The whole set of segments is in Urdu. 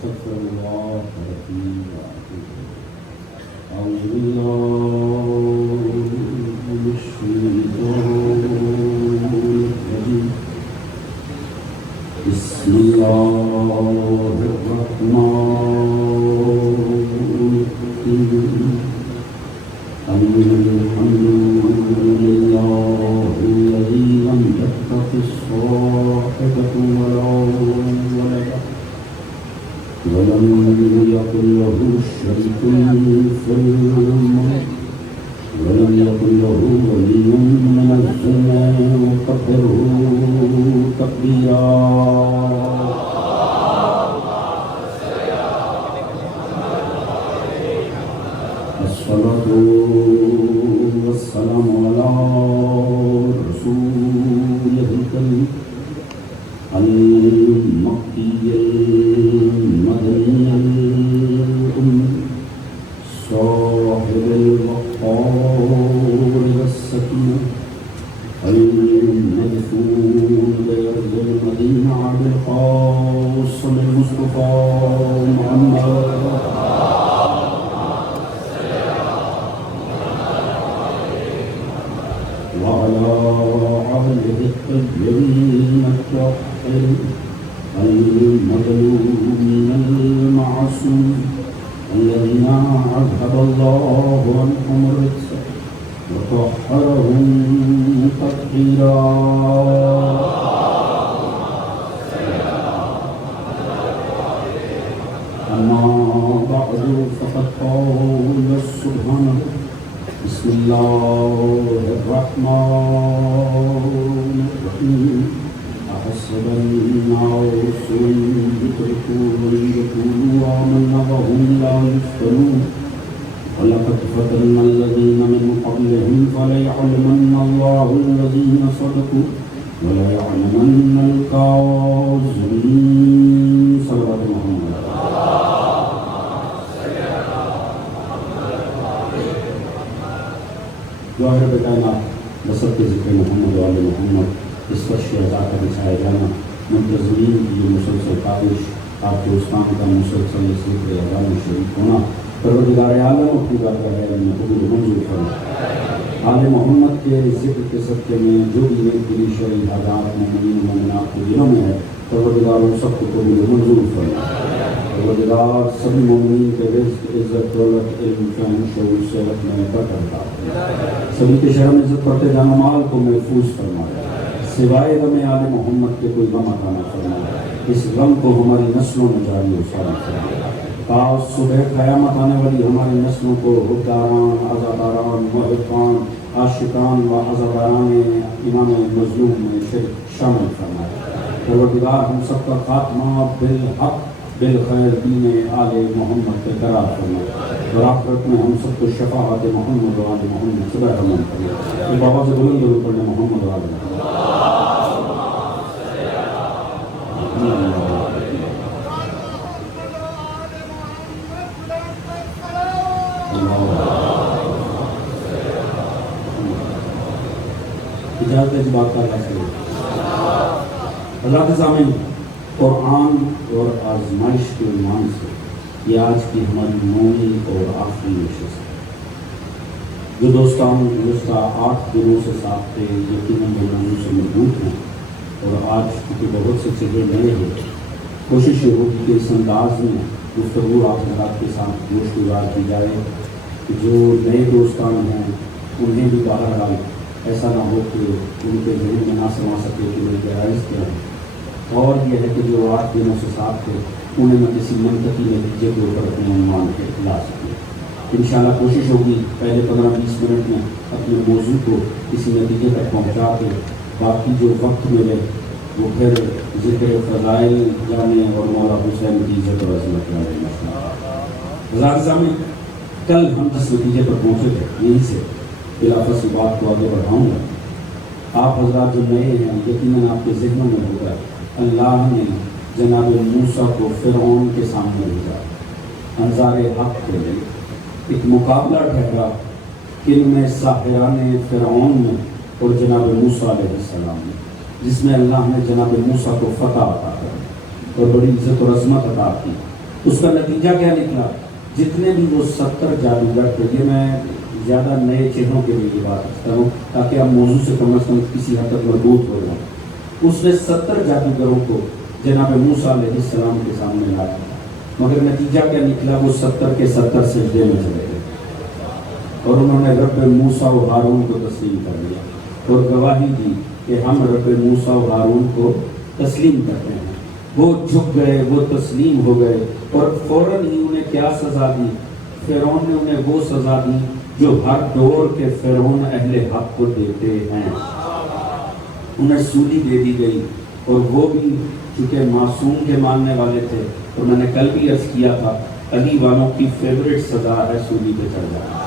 أستغفر الله ربي وأتوب إليه. أعوذ بالله من الشيطان الرجيم. بسم الله الرحمن الرحيم. الحمد لله الذي لم يتخذ صاحبة ولا ولدا ولم يكن له شريك في الملك ولم يكن له ولي من الذل وكبره تكبيرا. الصلاة والسلام على رسوله الكريم المكي المدني الأمي صاحب الوقار والسكينة المدفون بأرض المدينة على القاسم المصطفى محمد وعلى آله الطيبين الطاهرين المظلومين المعصومين الذين عذب الله عنهم الرجس وطهرهم تطهيرا. أما بعد فقد قال سبحانه بسم الله الرحمن الرحيم. أحسب الناس أن يتركوا أن يقولوا آمنا وهم لا يفتنون ولقد فتنا الذين من قبلهم فليعلمن الله الذين صدقوا وليعلمن الكاذبين. صلوات محمد. ظاہر بتانا بسر کے ذکر محمد وآل محمد اس پر شہزاد کا بچھایا جانا منتظمین کی مسلسل کاوش آپ دوستان کا مسلسل ذکر اعلان میں شریک ہونا پروردگار عالم اپنی بات ہے میں قبول منظور فرما. آل محمد کے ذکر کے صدقے میں جو بھی نیک دلی شرعی حاجات مومنین و مومنات کے دلوں میں ہے پروردگار ان سب کو قبول منظور فرما. پروردگار سبھی مومنین کے رزق عزت دولت علم فہم شعور صحت میں برکت عطا سبھی کے شرم عزت پڑھتے جان مال کو محفوظ فرمائے. سوائے غم آل محمد کے کوئی غم عطا نہ فرمائے. اس غم کو ہماری نسلوں میں جاری و ساری فرمائے. پاس صبح قیامت آنے والی ہماری نسلوں کو حکمران عزاداران محبان عاشقان و عزاداران امام مظلوم میں شامل فرمائے. پروردگار ہم سب کا خاتمہ بالحق بالخیر دین آل محمد کے قرار فرمائے اور آخرت میں ہم سب کو شفاعت محمد و آل محمد سے بہرمان فرمائے. ایک آواز بلند ضرور پڑھنے محمد و آل محمد. اجازت ہے بات کا اللہ سے اللہ کے سامنے قرآن اور آزمائش کے عنوان سے یہ آج کی ہماری نویں اور آخری نشست ہے. جو دوستان گزشتہ 8 دنوں سے ساتھ تھے یقیناً موضوع سے مضبوط ہیں اور آج کیونکہ بہت سے چیزیں نئے ہیں کوشش یہ ہوگی کہ اس انداز میں گفتگو آپ حضرات کے ساتھ گوشت گزار کی جائے کہ جو نئے دوستان ہیں انہیں بھی بہرحال ایسا نہ ہو کہ ان کے ذہن میں نہ سما سکے کہ میرے جائز کیا ہے. اور یہ ہے کہ جو 8 دنوں سے ساتھ تھے انہیں میں کسی منطقی نتیجے کے اوپر اپنے عنوان پہ لا سکیں. انشاءاللہ کوشش ہوگی پہلے 15-20 منٹ میں اپنے موضوع کو کسی نتیجے تک پہنچا کے باقی جو وقت ملے وہ پھر ذکر فضائل جانے اور مولا حسین کی عزت و عظمت جانے. کل ہم جس نتیجے پر پہنچے تھے یہیں سے خلافت سے بات کو آگے بڑھاؤں گا. آپ حضرات جو نئے ہیں یقیناً آپ کے ذہنوں میں ہوگا اللہ نے جناب موسیٰ کو فرعون کے سامنے بھیجا. انظار حق کے لیے ایک مقابلہ ٹھہرا کن میں ساحران فرعون میں اور جناب موسیٰ علیہ السلام میں، جس میں اللہ نے جناب موسیٰ کو فتح عطا کر اور بڑی عزت اور عظمت عطا کی. اس کا نتیجہ کیا نکلا؟ جتنے بھی وہ 70 جادوگر تھے، یہ میں زیادہ نئے چہروں کے لیے یہ بات کرتا ہوں تاکہ آپ موضوع سے کم از کم کسی حد تک مربوط ہو جائیں. اس نے 70 جادوگروں کو جناب موسیٰ علیہ السلام کے سامنے لایا، مگر نتیجہ کیا نکلا؟ وہ 70 کے 70 سجدے میں چلے گئے اور انہوں نے رب موسیٰ و ہارون کو تسلیم کر لیا اور گواہی دی کہ ہم رب موسیٰ و ہارون کو تسلیم کرتے ہیں. وہ جھک گئے، وہ تسلیم ہو گئے اور فوراً ہی انہیں کیا سزا دی؟ فرعون نے انہیں وہ سزا دی جو ہر دور کے فرعون اہل حق کو دیتے ہیں. انہیں سولی دے دی گئی اور وہ بھی چونکہ معصوم کے ماننے والے تھے، تو میں نے کل بھی عرض کیا تھا علی والوں کی فیوریٹ سزا ہے سولی پہ چڑھ جانا.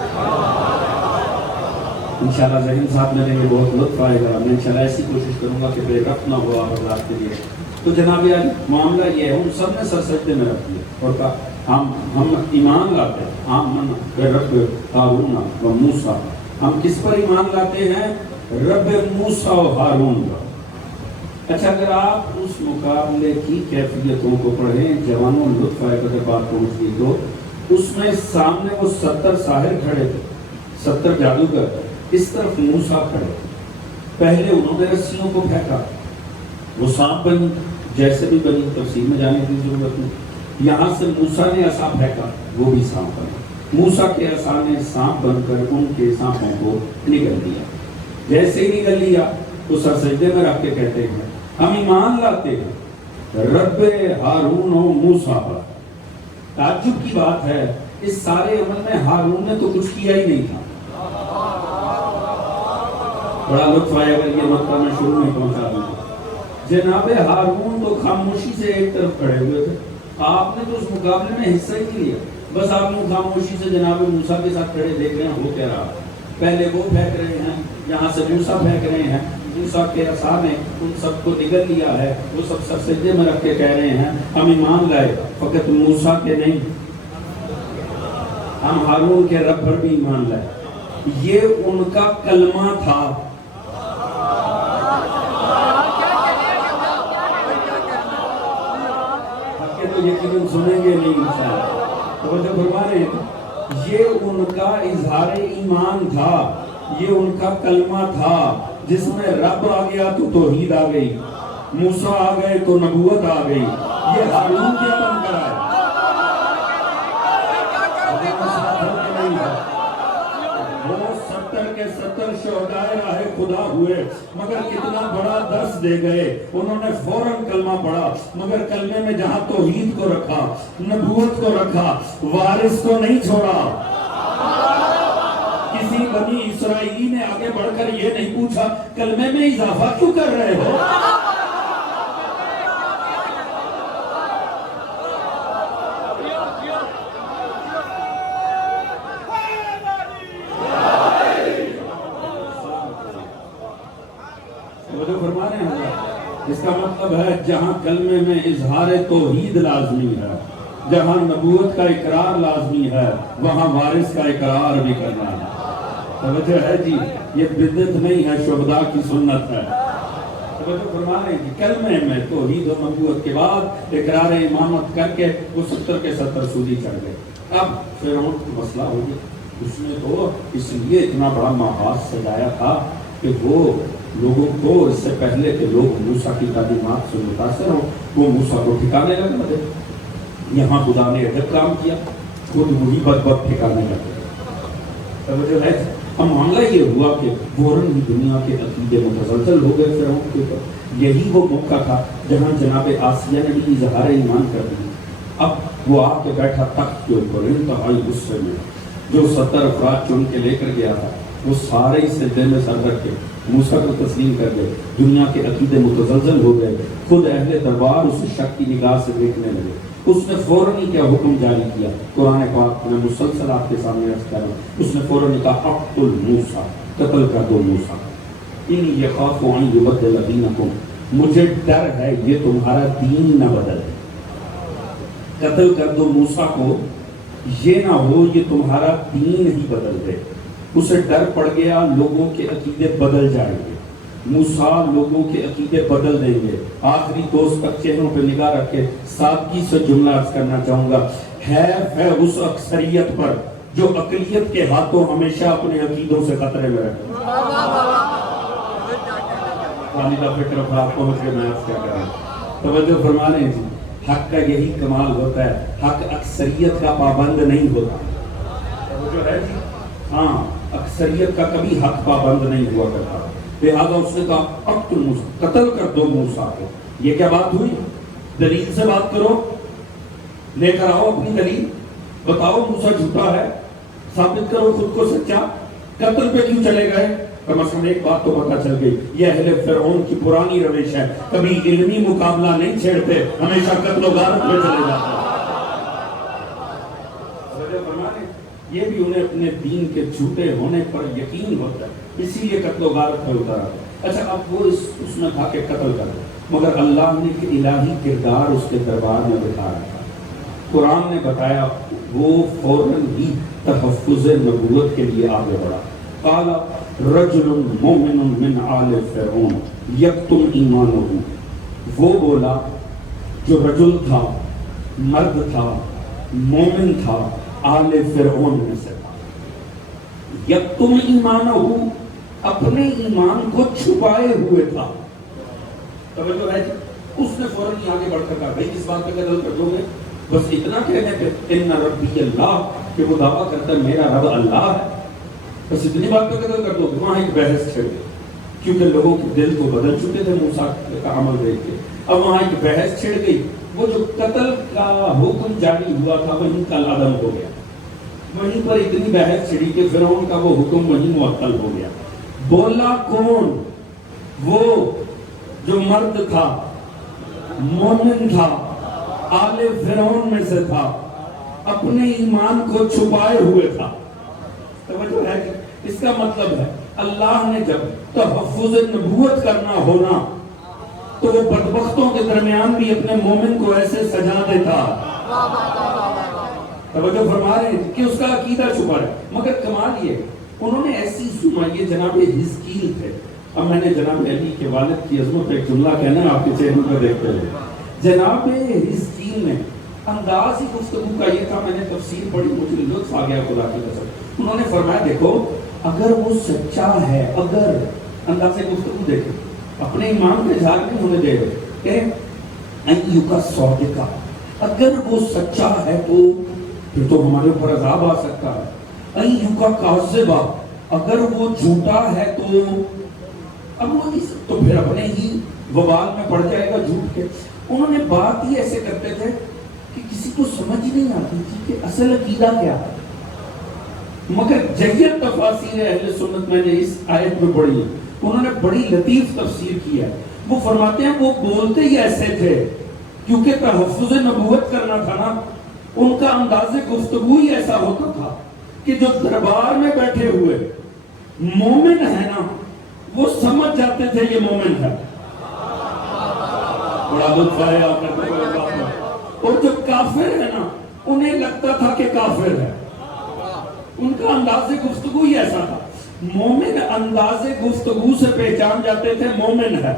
انشاءاللہ ذہن صاحب میں یہ بہت لطف آئے گا. میں انشاءاللہ ایسی کوشش کروں گا کہ بے رفت نہ ہو آپ حضرات کے لیے. تو جناب یار معاملہ یہ ہے، ان سب نے سر سجدے میں رکھ دیا اور کہا ہم ایمان لاتے ہیں آمنا برب ہارون و موسیٰ. ہم کس پر ایمان لاتے ہیں؟ رب موسیٰ و ہارون کا. اچھا اگر آپ اس مقابلے کی کیفیتوں کو پڑھیں، جوانوں لطف آئے اگر بات پہنچ گئی تو اس میں سامنے وہ 70 ساحر کھڑے تھے، 70 جادوگر، اس طرف موسیٰ کھڑے. پہلے انہوں نے رسیوں کو پھینکا، وہ سانپ بنی، جیسے بھی بنی، تفصیل میں جانے کی ضرورت نہیں. یہاں سے موسیٰ نے عصا پھینکا، وہ بھی سانپ بنا. موسیٰ کے عصا نے سانپ بن کر ان کے سانپوں کو نگل دیا. جیسے ہی نگل لیا تو سر سجدے میں رکھ کے کہتے ہیں ہم ایمان لاتے ہیں رب ہارون و موسیٰ پر. تعجب کی بات ہے اس سارے عمل میں ہارون نے تو کچھ کیا ہی نہیں تھا. بڑا لطف آیا اگر یہ نقطہ میں شروع میں پہنچا دوں. جناب ہارون تو خاموشی سے ایک طرف کھڑے ہوئے تھے، آپ نے تو اس مقابلے میں حصہ ہی نہیں لیا. بس آپ لوگ خاموشی سے جناب موسیٰ کے ساتھ کھڑے دیکھ رہے ہیں ہو کیا رہا. پہلے وہ پھینک رہے ہیں، یہاں سے موسیٰ پھینک رہے ہیں، موسیٰ کے عصا نے ان سب کو نگل لیا ہے. وہ سب سر سجدے میں رکھ کے کہہ رہے ہیں ہم ایمان لائے، فقط موسیٰ کے نہیں، ہم ہارون کے رب پر بھی ایمان لائے. یہ ان کا کلمہ تھا. تو یقیناً سنیں گے نہیں انشاءاللہ. تو جو فرما رہے ہیں یہ ان کا اظہار ایمان تھا، یہ ان کا کلمہ تھا جس میں رب آ گیا تو توحید آ گئی، موسیٰ آ گئے تو نبوت آ گئی. یہ ہارون کیا بن کر آئے؟ وہ 70 کے 70 شہدائے راہ خدا ہوئے مگر کتنا بڑا درس دے گئے. انہوں نے فوراً کلمہ پڑھا مگر کلمے میں جہاں توحید کو رکھا، نبوت کو رکھا، وارث کو نہیں چھوڑا. کسی بنی اسرائیلی نے آگے بڑھ کر یہ نہیں پوچھا کلمے میں اضافہ کیوں کر رہے ہو. اس کا مطلب ہے جہاں کلمے میں اظہار توحید لازمی ہے، جہاں نبوت کا اقرار لازمی ہے، وہاں وارث کا اقرار بھی کرنا ہے. توجہ ہے جی، یہ بدعت نہیں ہے، شہداء کی سنت ہے. توجہ فرما رہے ہیں کہ کلمے میں توحید و نبوت کے بعد اقرار امامت کر کے وہ 70 کے 70 سودی چڑھ گئے. اب فرعون کا مسئلہ ہو گیا. اس نے تو اس لیے اتنا بڑا محاذ سجایا تھا کہ وہ لوگوں کو اس سے پہلے کہ لوگ موسیٰ کی تعلیمات سے متاثر ہوں وہ موسیٰ کو ٹھکانے لگا دے. یہاں خدا نے عجب کام کیا، خود وہی بدبخت ٹھکانے لگے. توجہ ہے. اب معاملہ یہ ہوا کہ فوراً ہی دنیا کے عقیدے متزلزل ہو گئے فرعون کے اوپر. یہی وہ موقع تھا جہاں جناب آسیہ نے بھی اظہار ایمان کر دیا. اب وہ آ کے بیٹھا تخت کے اوپر انتہائی غصے میں. جو 70 افراد چن کے لے کر گیا تھا وہ سارے ہی سجدے میں سر رکھ کے موسیٰ کو تسلیم کر گئے. دنیا کے عقیدے متزلزل ہو گئے. خود اہل دربار اسے شک کی نگاہ سے دیکھنے لگے. اس نے فوراً ہی کیا حکم جاری کیا. قرآن پاک میں مسلسل آپ کے سامنے عرض کر رہا ہوں. اس نے فوراً کہا اقتل موسیٰ، قتل کر دو موسیٰ. انی یخاف ان یبدل دینکم، مجھے ڈر ہے یہ تمہارا دین نہ بدل دے. قتل کر دو موسیٰ کو، یہ نہ ہو یہ تمہارا دین ہی بدل دے. اسے ڈر پڑ گیا لوگوں کے عقیدے بدل جائیں گے. موسیٰ لوگوں کے عقیدے بدل دیں گے. آخری دوست تک چہروں پہ نگاہ رکھ کے سادگی سے جملہ عرض کرنا چاہوں گا. ہے اس اکثریت پر جو اقلیت کے ہاتھوں ہمیشہ اپنے عقیدوں سے خطرے میں رہے. خالدہ فکر افراد پہنچ کے میں آپ کیا کر رہا ہوں. توجہ فرما لیں جی. حق کا یہی کمال ہوتا ہے, حق اکثریت کا پابند نہیں ہوتا. توجہ ہے جی. ہاں, اکثریت کا کبھی حق پابند نہیں ہوا کرتا. لہٰذا اس نے کہا اقتل موسیٰ, قتل کر دو موسیٰ کو. یہ کیا بات ہوئی؟ دلیل سے بات کرو, لے کر آؤ اپنی دلیل, بتاؤ موسیٰ جھوٹا ہے, ثابت کرو خود کو سچا. قتل پہ کیوں چلے گئے؟ کم از کم ایک بات تو پتہ چل گئی, یہ اہل فرعون کی پرانی روش ہے, کبھی علمی مقابلہ نہیں چھیڑتے, ہمیشہ قتل و غارت پہ چلے جاتے. یہ بھی انہیں اپنے دین کے جھوٹے ہونے پر یقین ہوتا ہے, اسی لیے قتل و غارت پہ اترا. اچھا, اب وہ اس میں تھا کہ قتل کر دو, مگر اللہ نے ایک الہی کردار اس کے دربار میں بٹھا رکھا. قرآن نے بتایا وہ فوراً ہی تحفظ نبوت کے لیے آگے بڑھا. قال رجل مومن من آل فرعون یکتم ایمانہ. وہ بولا جو رجل تھا, مرد تھا, مومن تھا, آل فرعون میں سے تھا. یکتم ایمانہ, اپنے ایمان کو چھپائے ہوئے تھا. توجہ ہے جی. اس نے فوراً ہی آگے بڑھ کر کہا بھائی اس بات پہ قتل کر دو گے؟ بس اتنا کہنے کہ ان ربی اللہ, کہ وہ دعویٰ کرتا ہے میرا رب اللہ ہے, بس اتنی بات پہ قتل کر دو گے؟ وہاں ایک بحث چھڑ گئی, کیونکہ لوگوں کے دل تو بدل چکے تھے موسیٰ کا عمل دیکھ کے. اب وہاں ایک بحث چھڑ گئی. وہ جو قتل کا حکم جاری ہوا تھا وہیں کل عدم ہو گیا. وہیں پر اتنی بحث چھڑی کہ فرعون کا وہ حکم وہیں معطل ہو گیا. بولا کون؟ وہ جو مرد تھا, مومن تھا, آل فرعون میں سے تھا, اپنے ایمان کو چھپائے ہوئے تھا. توجہ ہے کہ اس کا مطلب ہے اللہ نے جب تحفظ نبوت کرنا ہونا تو وہ بدبختوں کے درمیان بھی اپنے مومن کو ایسے سجا دیتا. توجہ فرما رہے ہیں کہ اس کا عقیدہ چھپا ہے. مگر کمال یہ, انہوں نے ایسی یہ جناب حزقیل تھے. اب میں نے جناب علی کے والد کی عظمت پہ ایک جملہ کہنا ہے آپ کے چہروں پہ دیکھتے ہوئے. جناب حزقیل نے انداز ہی گفتگو کا یہ تھا, میں نے تفسیر پڑھی, مجھے لطف آ گیا خدا کی قسم. انہوں نے فرمایا دیکھو اگر وہ سچا ہے, اگر انداز گفتگو دیکھیں, اپنے ایمان پہ اظہار نہیں ہونے دے رہے کہ ایو کا صادقہ, اگر وہ سچا ہے تو پھر تو ہمارے اوپر عذاب آ سکتا ہے. ایو کا کاذبہ, اگر وہ جھوٹا ہے تو اب وہ تو پھر اپنے ہی وبال میں پڑ جائے گا جھوٹ کے. انہوں نے بات ہی ایسے کرتے تھے کہ کسی کو سمجھ نہیں آتی تھی کہ اصل عقیدہ کیا ہے. مگر جہیت تفاسیر اہل سنت میں نے اس آیت میں پڑھی ہے, انہوں نے بڑی لطیف تفسیر کی ہے. وہ فرماتے ہیں وہ بولتے ہی ایسے تھے کیونکہ تحفظ نبوت کرنا تھا نا, ان کا انداز گفتگو ہی ایسا ہوتا تھا کہ جو دربار میں بیٹھے ہوئے مومن ہے نا وہ سمجھ جاتے تھے یہ مومن ہے. بڑا لطف آیا آپ نے. اور جو کافر ہے نا انہیں لگتا تھا کہ کافر ہے. ان کا انداز گفتگو ہی ایسا تھا. مومن انداز گفتگو سے پہچان جاتے تھے مومن ہے,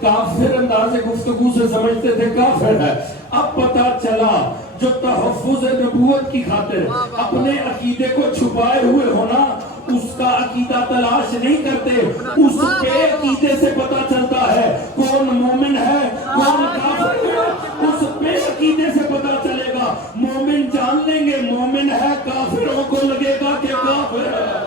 کافر انداز گفتگو سے سمجھتے تھے کافر ہے. اب پتا چلا جو تحفظ نبوت کی خاطر اپنے عقیدے کو چھپائے ہوئے ہونا, اس کا عقیدہ تلاش نہیں کرتے, اس بے عقیدے سے پتا چلتا ہے کون مومن ہے کون کافر ہے. اس بے عقیدے سے پتا چلے گا. مومن جان لیں گے مومن ہے, کافروں کو لگے گا کہ کافر ہے.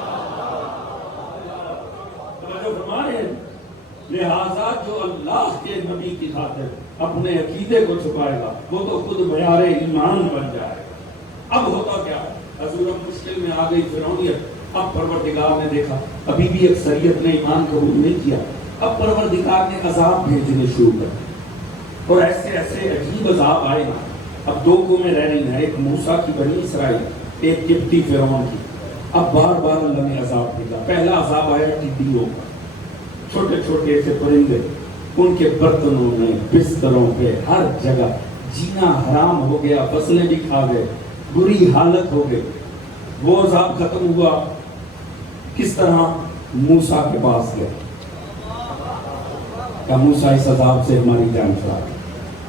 لہذا جو اللہ کے نبی کی خاطر اپنے عقیدے کو چھپائے گا وہ تو خود معیار ایمان بن جائے گا. اب ہوتا کیا ہے, حضور مشکل میں آ گئی فرعونیت. اب پروردگار نے دیکھا ابھی بھی اکثریت نے ایمان قبول نہیں کیا. اب پروردگار نے عذاب بھیجنے شروع کر اور ایسے ایسے عجیب عذاب آئے نا. اب دو قومیں رہ رہی ہیں, ایک موسیٰ کی بنی اسرائیل, ایک قبطی فرعون کی. اب بار بار اللہ نے عذاب بھیجا. پہلا عذاب آیا ٹڈیوں کا, چھوٹے چھوٹے سے پرندے, ان کے برتنوں میں بستروں پہ ہر جگہ جینا حرام ہو گیا, فصلیں بھی کھا گئے, بری حالت ہو گئی. وہ عذاب ختم ہوا کس طرح؟ موسیٰ کے پاس گئے. کہ موسیٰ اس عذاب سے ہماری جان چھڑا۔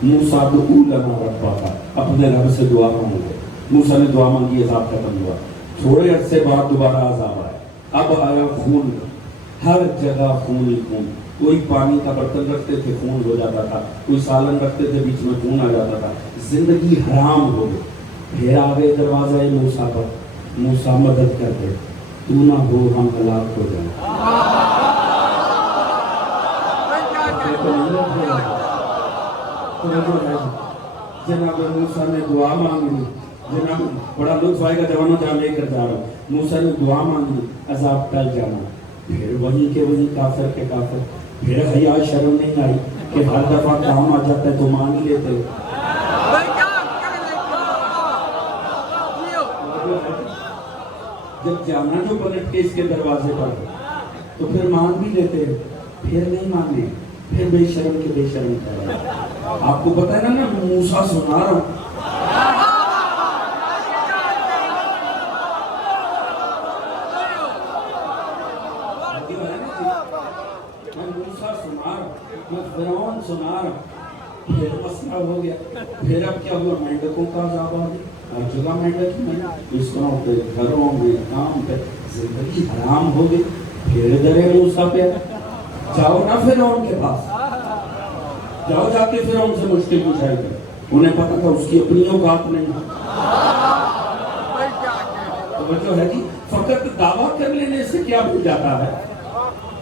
موسیٰ دعو لنا ربک، اپنے رب سے دعا مانگے۔ موسیٰ نے دعا مانگی، عذاب ختم ہوا۔ تھوڑے عرصے بعد دوبارہ عذاب آیا، اب آیا خون، ہر جگہ خون ہی خون۔ کوئی پانی کا برتن رکھتے تھے خون ہو جاتا تھا، کوئی سالن رکھتے تھے بیچ میں خون آ جاتا تھا، زندگی حرام ہو گئی۔ پھر آگے دروازہ موسیٰ پر، موسیٰ مدد کر دے، تو نہ ہو ہم ہلاک ہو جائیں۔ جناب موسیٰ نے دعا مانگی، جناب بڑا لطف آئے گا جوانوں جہاں لے کر جا رہا ہوں۔ موسیٰ نے دعا مانگی، عذاب ٹل جانا۔ پھر وہیں کے وہیں کافر کے کافر، پھر حیا شرم نہیں آئی کہ ہر دفعہ کام آ جاتا ہے تو مان ہی لیتے۔ جب جانا جو پلٹ کے اس کے دروازے پر تو پھر مان بھی لیتے، پھر نہیں مانے، پھر بے شرم کے بے شرم کر رہے۔ آپ کو پتہ ہے نا میں موسیٰ سنا رہا ہوں، میں موسیٰ سنا رہا ہوں، میں فرعون سنا رہا ہوں۔ پھر مسئلہ ہو گیا، پھر اب کیا ہوا، مینڈکوں کا عذاب آ گیا، ہر جگہ مینڈک ہی نہیں، اسکروں پہ، گھروں میں، کام پہ، زندگی حرام ہو گئی۔ پھر در موسیٰ پہ جاؤ نا فرعون کے پاس، جاؤ جا کے فرعون سے مشکل کشائی کرو۔ انہیں پتا تھا اس کی اپنی اوقات نہیں، توجہ ہے جی، فقط دعویٰ کر لینے سے کیا بن جاتا ہے،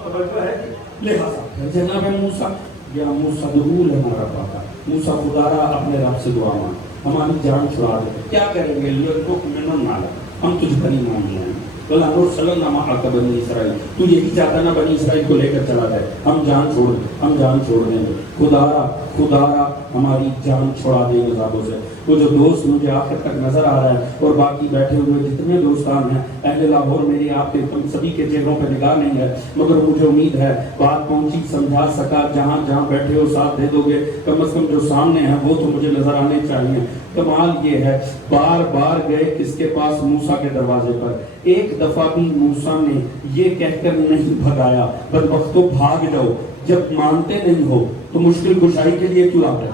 توجہ ہے جی۔ لہٰذا جناب موسیٰ، یا موسیٰ دعو لنا ربک، موسیٰ خدا را اپنے رب سے دعا مانگ، ہماری جان چھڑا دے۔ کیا کریں گے، لِنُؤْمِنَ لَكَ، ہم تجھ پر ایمان لے آئیں۔ وَلَنُرْسِلَنَّ مَعَكَ بَنِي إِسرائيل، تو یہی چاہتا نا بنی اسرائیل کو لے کر چلا جائے، ہم جان چھوڑ دیں، ہم جان چھوڑ دیں گے۔ خدا را ہماری جان چھڑا دیں گے عذابوں سے۔ وہ جو دوست مجھے آخر تک نظر آ رہا ہے اور باقی بیٹھے ہوئے جتنے دوستان ہیں اہل لاہور، میری آپ کے تم سبھی کے چہروں پہ نگاہ نہیں ہے، مگر مجھے امید ہے بات پہنچی، سمجھا سکا، جہاں جہاں بیٹھے ہو ساتھ دے دو گے، کم از کم جو سامنے ہیں وہ تو مجھے نظر آنے چاہیے۔ کمال یہ ہے، بار بار گئے کس کے پاس، موسیٰ کے دروازے پر۔ ایک دفعہ بھی موسیٰ نے یہ کہہ کر نہیں بھگایا بدبختو بھاگ جاؤ، جب مانتے نہیں ہو تو مشکل کشائی کے لیے کیوں آتے؟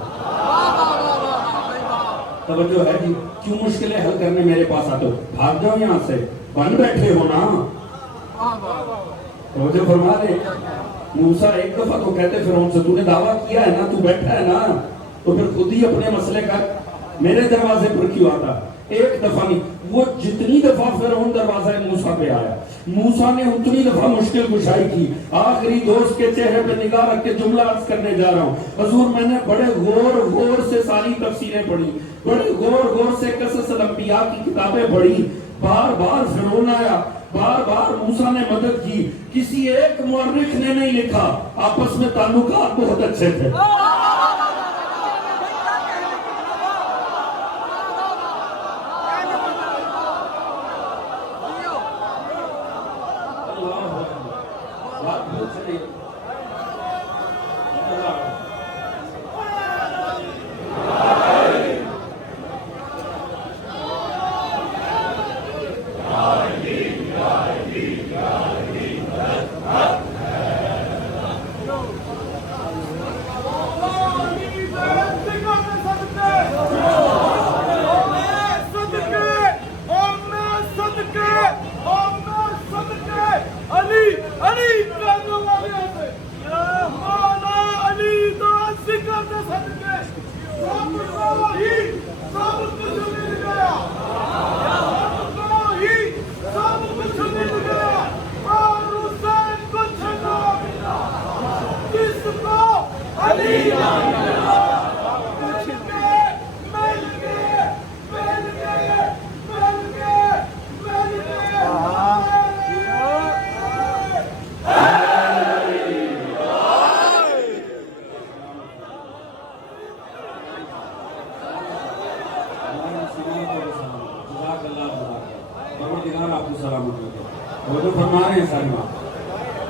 توجہ ہے جی، کیوں مشکلیں حل کرنے میرے پاس آتے ہو؟ بھاگ جاؤ یہاں سے، بن بیٹھے ہو نا۔ توجہ فرما دے، موسیٰ ایک دفعہ تو کہتے فرعون سے، تو نے دعویٰ کیا ہے نا، تو بیٹھا ہے نا، تو پھر خود ہی اپنے مسئلے کا میرے دروازے پر کیوں آتا؟ ایک دفعہ نہیں، وہ جتنی دفعہ فرعون دروازہ موسیٰ پہ آیا، موسیٰ نے اتنی دفعہ مشکل کشائی کی۔ آخری دوست کے چہرے پہ نگاہ رکھ کے جملہ عرض کرنے جا رہا ہوں، حضور میں نے بڑے غور سے ساری تفسیریں پڑھی، بڑے غور سے قصص الانبیاء کی کتابیں پڑھی، بار بار فرعون آیا، بار بار موسیٰ نے مدد کی، کسی ایک مورخ نے نہیں لکھا آپس میں تعلقات بہت اچھے تھے۔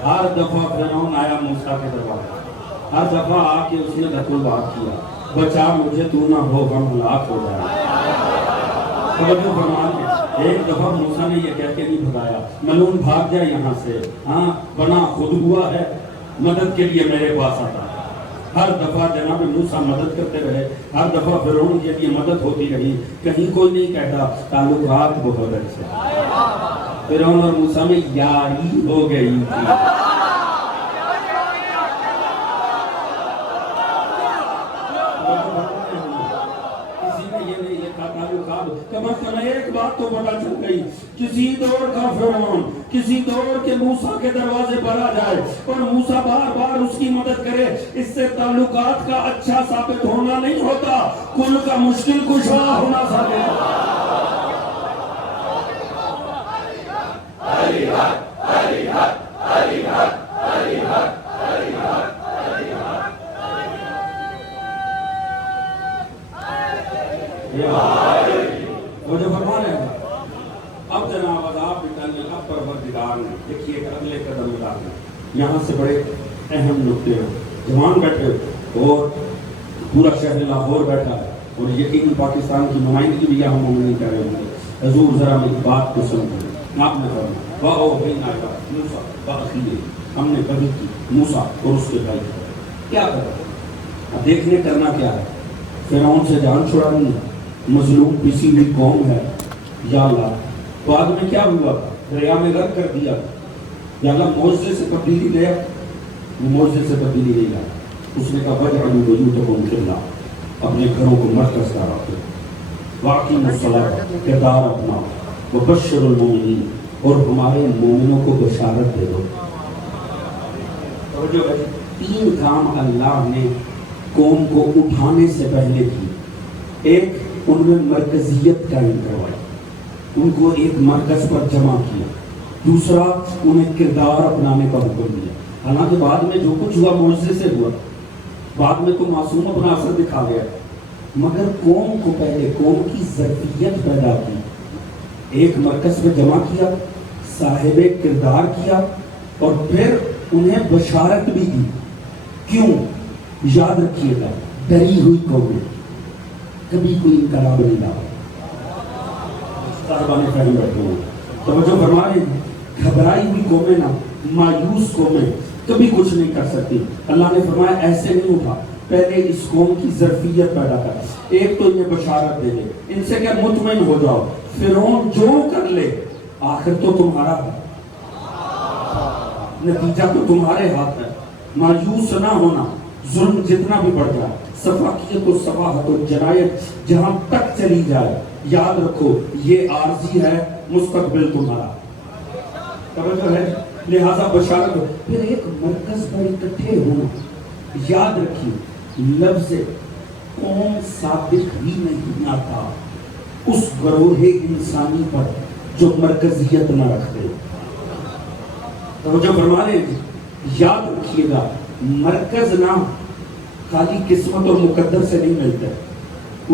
ہر دفعہ فرعون آیا موسیٰ کے دروازے، ہر دفعہ آ کے اس نے دخل بات کیا، بچا مجھے تو نہ ہو ہم ہلاک ہو جائے۔ توجہ فرما کے ایک دفعہ موسیٰ نے یہ کہہ کے نہیں بھگایا، ملعون بھاگ جائے یہاں سے، ہاں بنا خود ہوا ہے، مدد کے لیے میرے پاس آتا ہے۔ ہر دفعہ جناب موسیٰ مدد کرتے رہے، ہر دفعہ فرعون کے لیے مدد ہوتی رہی، کہیں کوئی نہیں کہتا تعلقات بہت اچھے۔ فرعون اور موسیٰ میں یاری ہو گئی تھی۔ کم از کم ایک بات تو پتہ چل گئی، کسی دور کا فرعون کسی دور کے موسیٰ کے دروازے پر آ جائے اور موسیٰ بار بار اس کی مدد کرے، اس سے تعلقات کا اچھا ثابت ہونا نہیں ہوتا، کل کا مشکل کشا ہونا ثابت ہوتا۔ وہ جو فرما رہے ہیں اب جناب عذاب نکلنے اب پروردگار نے دیکھیے کہ اگلے قدم اٹھانا، یہاں سے بڑے اہم نکتے ہیں، جوان بیٹھے اور پورا شہر لاہور بیٹھا ہے اور یقیناً پاکستان کی نمائندگی بھی یہاں مومنین کر رہے ہیں۔ حضور ذرا میری بات کو سمجھیں، آپ نے فرمایا وَأَوْحَيْنَا إِلَىٰ مُوسَىٰ وَأَخِيهِ، ہم نے وحی کی موسیٰ اور اس کے بھائی کو۔ کیا کرا؟ دیکھنے کرنا کیا ہے؟ فرعون سے جان چھڑانی ہے، مظلوم پسی ہوئی قوم ہے، یا اللہ بعد میں کیا ہوا؟ دریا میں غرق کر دیا، یا اللہ معجزے سے تبدیلی دیا، وہ معجزے سے تبدیلی نہیں لایا۔ اس نے کہا وَاجْعَلُوا بُيُوتَكُمْ قِبْلَةً، اپنے گھروں کو مرکز قرار دو، وَأَقِیمُوا الصَّلَاةَ، کردار اپنا، وَبَشِّرُ الْمُؤْمِنِینَ، اور ہمارے مومنوں کو بشارت دے دو۔ توجہ ہے، تین کام اللہ نے قوم کو اٹھانے سے پہلے کی۔ ایک، ان میں مرکزیت قائم کروائی، ان کو ایک مرکز پر جمع کیا۔ دوسرا، انہیں کردار اپنانے کا حکم دیا۔ حالانکہ بعد میں جو کچھ ہوا معجزے سے ہوا، بعد میں تو معصوم اپنا اثر دکھا گیا، مگر قوم کو پہلے قوم کی ظرفیت پیدا کی، ایک مرکز پہ جمع کیا، صاحب کردار کیا، اور پھر انہیں بشارت بھی دی۔ کیوں؟ یاد رکھیے گا، ڈری ہوئی قوم کبھی کوئی انقلاب نہیں لایا۔ صاحبان فہم بیٹھے ہیں، توجہ فرما رہے ہیں، گھبرائی ہوئی قومیں نا، مایوس قومیں کبھی کچھ نہیں کر سکتی۔ اللہ نے فرمایا ایسے نہیں اٹھا، پہلے اس قوم کی ظرفیت پیدا کر، ایک تو انہیں بشارت دے دے، ان سے کہ مطمئن ہو جاؤ، فرعون جو کر لے آخر تو تمہارا ہے، نتیجہ تو تمہارے ہاتھ ہے، مایوس نہ ہونا، ظلم جتنا بھی بڑھ جائے، سفاکیت و صفاحت و جنایت جہاں تک چلی جائے، یاد رکھو یہ عارضی ہے، مستقبل تمہارا۔ توجہ ہے، لہذا بشارت ہو، پھر ایک مرکز پر اکٹھے ہونا۔ یاد رکھیے لفظ قوم ثابت ہی نہیں آتا اس گروہ انسانی پر جو مرکزیت نہ رکھتے۔ توجہ فرما رہے ہیں، یاد رکھیے گا مرکز نہ خالی قسمت اور مقدر سے نہیں ملتا،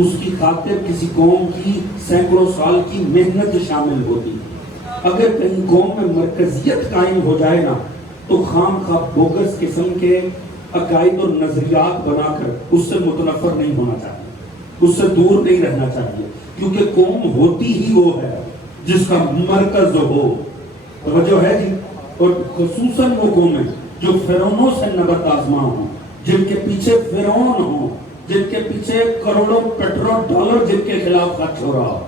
اس کی خاطر کسی قوم کی سینکڑوں سال کی محنت شامل ہوتی۔ اگر کہیں قوم میں مرکزیت قائم ہو جائے نا تو خام خواہ بوگس قسم کے عقائد اور نظریات بنا کر اس سے متنفر نہیں ہونا چاہیے، اس سے دور نہیں رہنا چاہیے، کیونکہ قوم ہوتی ہی وہ ہے جس کا مرکز ہو۔ توجہ ہے جی، اور خصوصاً وہ قومیں جو فرعونوں سے نبرد آزما ہوں، جن کے پیچھے فرعون ہوں، جن کے پیچھے کروڑوں پیٹرول ڈالر جن کے خلاف خرچ ہو رہا ہو۔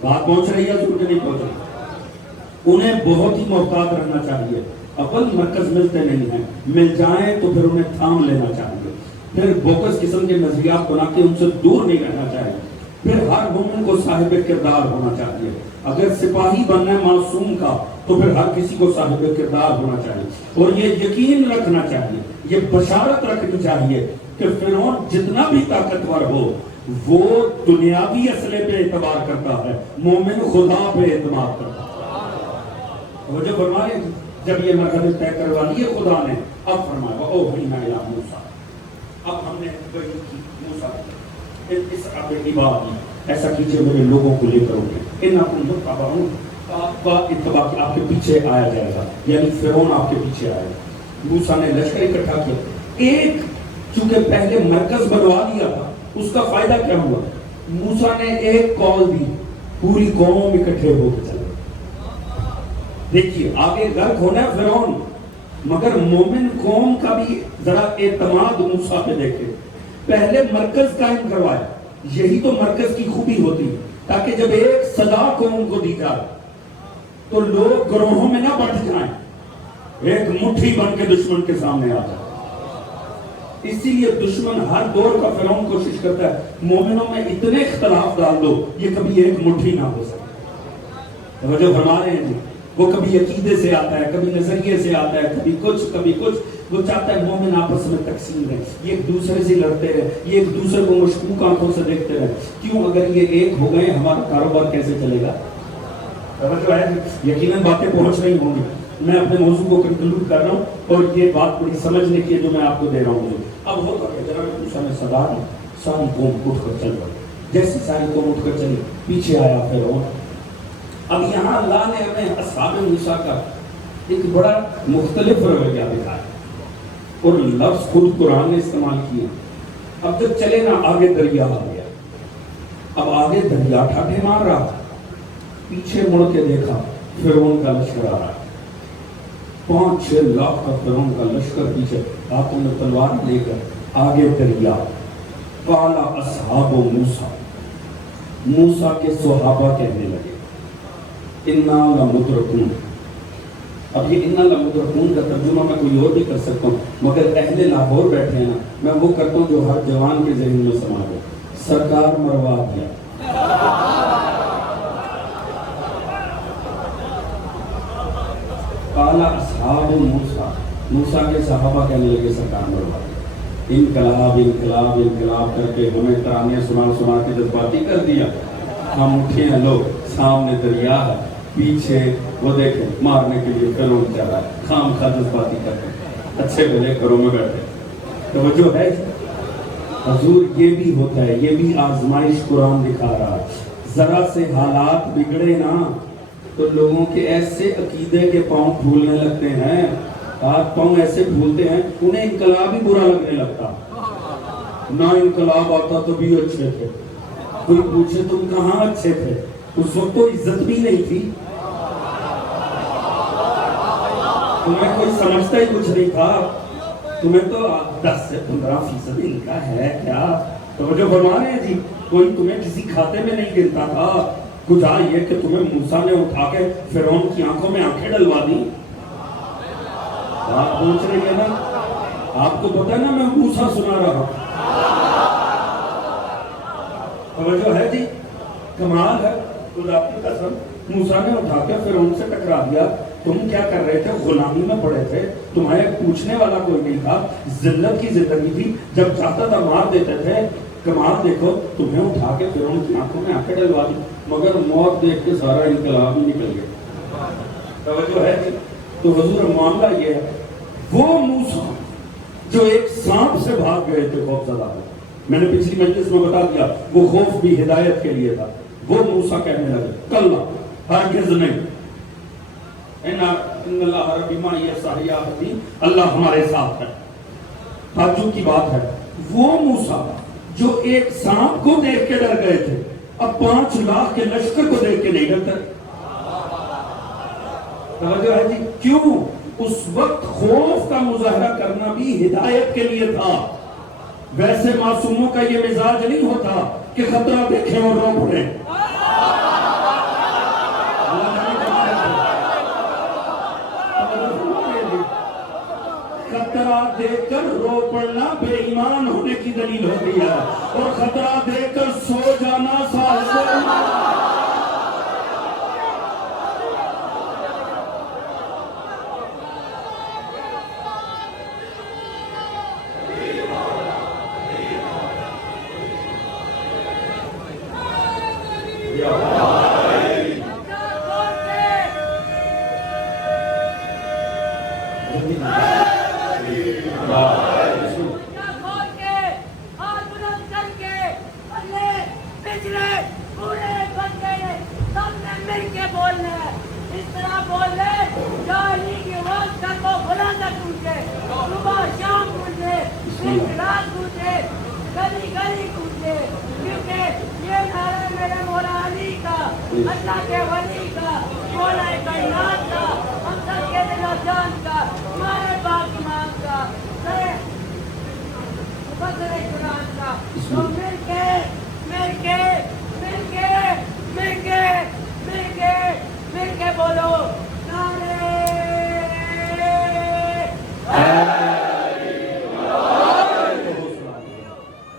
بات پہنچ رہی ہے کہ نہیں پہنچ رہی؟ انہیں بہت ہی محتاط رہنا چاہیے۔ اول مرکز ملتے نہیں ہیں، مل جائیں تو پھر انہیں تھام لینا چاہیے، پھر بوکس قسم کے نظریات بنا کے ان سے دور نہیں رہنا چاہیے، پھر ہر مومن کو صاحب کردار ہونا چاہیے۔ اگر سپاہی بننا ہے معصوم کا تو پھر ہر کسی کو صاحب کردار ہونا چاہیے، اور یہ یقین رکھنا چاہیے، یہ بشارت رکھنی چاہیے کہ فرعون جتنا بھی طاقتور ہو وہ دنیاوی اسلحے پہ اعتبار کرتا ہے، مومن خدا پہ اعتماد کرتا ہے۔ وہ جو فرما رہے ہیں جب یہ مرحلے طے کروا لیے خدا نے، اب فرمایا وَأَوْحَيْنَا إِلَىٰ مُوسَىٰ، اب ہم نے وحی کی موسیٰ اس عبد عبادی، ایسا کیجئے میرے لوگوں کو لے کر اٹھے، اِنَّكُمْ مُتَّبَعُونَ، آپ کا اتباع کی آپ کے پیچھے آیا جائے گا، یعنی فرعون آپ کے پیچھے آئے گا۔ موسیٰ نے لشکر اکٹھا کیا، ایک چونکہ پہلے مرکز بنوا لیا تھا، اس کا فائدہ کیا ہوا؟ موسیٰ نے ایک کال دی، پوری قوم اکٹھے ہو کے چلے۔ دیکھیے آگے غرق ہونا ہے فرعون، مگر مومن قوم کا بھی ذرا اعتماد موسیٰ پہ دیکھے، پہلے مرکز قائم کروایا، یہی تو مرکز کی خوبی ہوتی ہے، تاکہ جب ایک صدا قوم کو دی جائے تو لوگ گروہوں میں نہ بٹ جائیں، ایک مٹھی بن کے دشمن کے سامنے آ جائے۔ اسی لیے دشمن ہر دور کا فرعون کوشش کرتا ہے مومنوں میں اتنے اختلاف ڈال دو یہ کبھی ایک مٹھی نہ ہو سکے۔ توجہ فرما رہے ہیں جی، وہ کبھی عقیدے سے آتا ہے، کبھی نظریے سے آتا ہے، کبھی کچھ، وہ چاہتا ہے مومن آپس میں تقسیم ہے، یہ ایک دوسرے سے لڑتے رہے، یہ ایک دوسرے کو مشکوک آنکھوں سے دیکھتے رہے۔ کیوں؟ اگر یہ ایک ہو گئے ہمارا کاروبار کیسے چلے گا؟ توجہ ہے، یقیناً باتیں پہنچ رہی ہوں گی۔ میں اپنے موضوع کو کنکلوڈ کر رہا ہوں اور یہ بات بڑی سمجھنے کی ہے جو میں آپ کو دے رہا ہوں۔ اب ہوتا ہے جناب موسیٰ نے صدا دی، ساری قوم اٹھ کر چل پڑی، جیسی ساری قوم اٹھ کر چلی پیچھے آیا فرعون۔ اب یہاں اللہ نے ہمیں اصحاب موسیٰ کا ایک بڑا مختلف رویہ دکھایا اور لفظ خود قرآن نے استعمال کیا۔ اب جب چلے نا آگے دریا آ گیا، اب آگے دریا ٹھاٹھے مار رہا، پیچھے مڑ کے دیکھا فرعون کا لشکر آ رہا، 5-6 لاکھ کا فرعون کا لشکر پیچھے، ہاتھوں میں تلوار لے کر آگے دریا۔ قال اصحاب موسیٰ، موسیٰ کے صحابہ کہنے لگے انا لمدرکون۔ اب یہ انا لمدرکون کا ترجمہ میں کوئی اور بھی کر سکتا ہوں، مگر اہل لاہور بیٹھے ہیں نا، میں وہ کرتا ہوں جو ہر جوان کے ذہن میں سما دے، سرکار مروا دیا۔ قال اصحاب موسیٰ، موسیٰ کے صحابہ کہنے لگے سرکار مروا دیا۔ انقلاب انقلاب انقلاب کر کے ہمیں ترانے سنا کے جذباتی کر دیا۔ ہم اٹھے ہیں، لوگ سامنے دریا ہے، پیچھے وہ دیکھیں مارنے کے لیے فرعون چل رہا ہے، خام خواہ جذباتی کرتے ہیں، اچھے بھلے گھروں میں بیٹھے۔ توجہ ہے حضور، یہ بھی ہوتا ہے، یہ بھی آزمائش قرآن دکھا رہا ہے۔ ذرا سے حالات بگڑے نا تو لوگوں کے ایسے عقیدے کے پاؤں پھولنے لگتے ہیں، ہاتھ پاؤں ایسے پھولتے ہیں، انہیں انقلاب ہی برا لگنے لگتا۔ نہ انقلاب آتا تو بھی اچھے تھے، کوئی پوچھے تم کہاں اچھے تھے، اس وقت تو عزت بھی نہیں تھی، تمہیں کوئی سمجھتا ہی کچھ نہیں تھا، تمہیں تو 10 سے 15% ان کا ہے کیا؟ توجہ فرما رہے ہیں جی، کوئی تمہیں کسی کھاتے میں نہیں گرتا تھا۔ خدا یہ کہ تمہیں موسیٰ نے اٹھا کے فرعون کی آنکھوں میں آنکھیں ڈلوا دی۔ بات پہنچ رہی ہے نا؟ آپ کو پتہ ہے نا میں موسیٰ سنا رہا ہوں۔ توجہ ہے جی، کمال ہے، خدا کی قسم، موسیٰ نے اٹھا کے فرعون سے ٹکرا دیا۔ تم کیا کر رہے تھے؟ غلامی میں پڑے تھے، تمہیں پوچھنے والا کوئی نہیں تھا، ذلت کی زندگی تھی، جب چاہتا تھا مار دیتے تھے۔ کمال دیکھو، تمہیں اٹھا کے فرعون کی آنکھوں میں آنکھیں ڈلوا دی، مگر موت دیکھ کے سارا انقلاب ہی نکل گیا۔ توجہ ہے جی، تو حضور معاملہ یہ ہے، وہ موسیٰ جو ایک سانپ سے بھاگ گئے تھے خوف زدہ، میں نے پچھلی مجلس میں بتا دیا وہ خوف بھی ہدایت کے لیے تھا، وہ موسیٰ کہنے لگے کلا، ہرگز نہیں، ان اللہ ربی معی صحیح، اللہ ہمارے ساتھ ہے۔ تعجب کی بات ہے، وہ موسیٰ جو ایک سانپ کو دیکھ کے ڈر گئے تھے، اب 5 لاکھ کے لشکر کو دیکھ کے نہیں ڈرتے۔ توجہ ہے جی، کیوں؟ اس وقت خوف کا مظاہرہ کرنا بھی ہدایت کے لیے تھا۔ ویسے معصوموں کا یہ مزاج نہیں ہوتا کہ خطرہ دیکھیں اور رو پڑیں۔ خطرہ دیکھ کر رو پڑنا بے ایمان ہونے کی دلیل ہوتی ہے، اور خطرہ دیکھ کر سو جانا صاحب ایمان۔ اللہ کے ولی کا، مولا کائنات کا، ہم سب کے دل و جان کا، ہمارے فضل قرآن کا تو مل کے مل کے مل کے مل کے مل کے مل کے بولو نعرے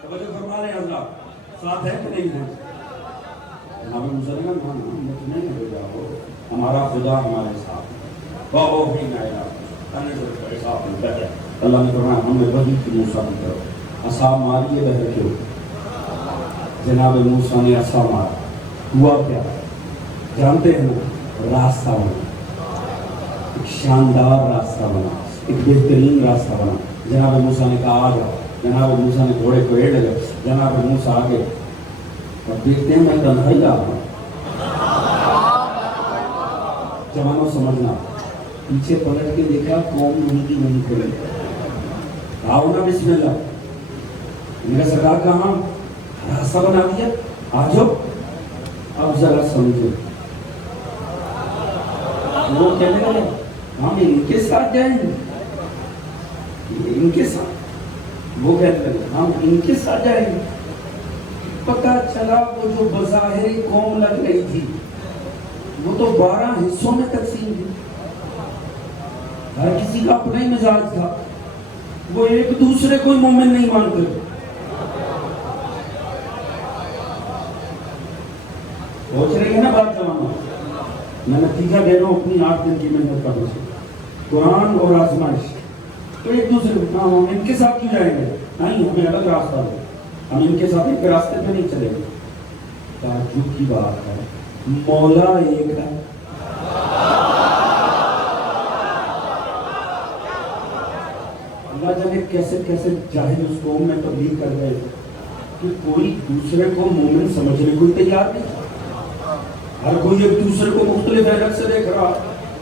توجہ فرما رہے ہیں حضرات، ساتھ ہے کہ نہیں ہے؟ جناب مسلمان ہم نہیں ہو جاؤ، ہمارا خدا ہمارے ساتھ بابو بھی نائرہ اللہ نے فرمایا ہمیں وحی کی موسیٰ کی طرف عصا ماری بہر کیوں؟ جناب موسیٰ نے عصا مارا، ہوا کیا جانتے ہیں نا؟ راستہ بنا، ایک شاندار راستہ بنا، ایک بہترین راستہ بنا۔ جناب موسیٰ نے کہا آ جاؤ، جناب موسیٰ نے گھوڑے کو ایڑ لگا، جناب موسیٰ آگے، اب دیکھتے ہیں میں تنہائی آ رہا ہوں۔ جوانوں سمجھنا، پیچھے پلٹ کے دیکھا قوم نہیں کی نہیں کرے، آؤ نا بسم اللہ، میرا سرکار کہاں راستہ بنا دیا، آ جاؤ اب ذرا سمجھو۔ وہ کہنے لگے ہم ان کے ساتھ جائیں گے، ان کے ساتھ، وہ کہنے لگے ہم ان کے ساتھ جائیں گے۔ پتہ چلا وہ جو بظاہر قوم لگ رہی تھی وہ تو 12 حصوں میں تقسیم تھی، ہر کسی کا اپنا ہی مزاج تھا، وہ ایک دوسرے کو مومن نہیں مانتے۔ پہنچ رہی ہے نا بات جوانوں؟ میں نتیجہ دے رہا ہوں اپنی 8 دن کی محنت کا سے، قرآن اور آزمائش۔ تو ایک دوسرے کو ہم ان کے ساتھ کیوں جائیں گے؟ نہیں، ہمیں الگ راستہ دے، ہم ان کے ساتھ ایک راستے پہ نہیں چلیں گے۔ تعجب کی بات ہے، مولا ایک ہے، اللہ جانے کیسے کیسے جاہل اس قوم میں تبلیغ کر رہے تھے کہ کوئی دوسرے کو مومن سمجھنے کو تیار نہیں، ہر کوئی ایک دوسرے کو مختلف حیرت سے دیکھ رہا،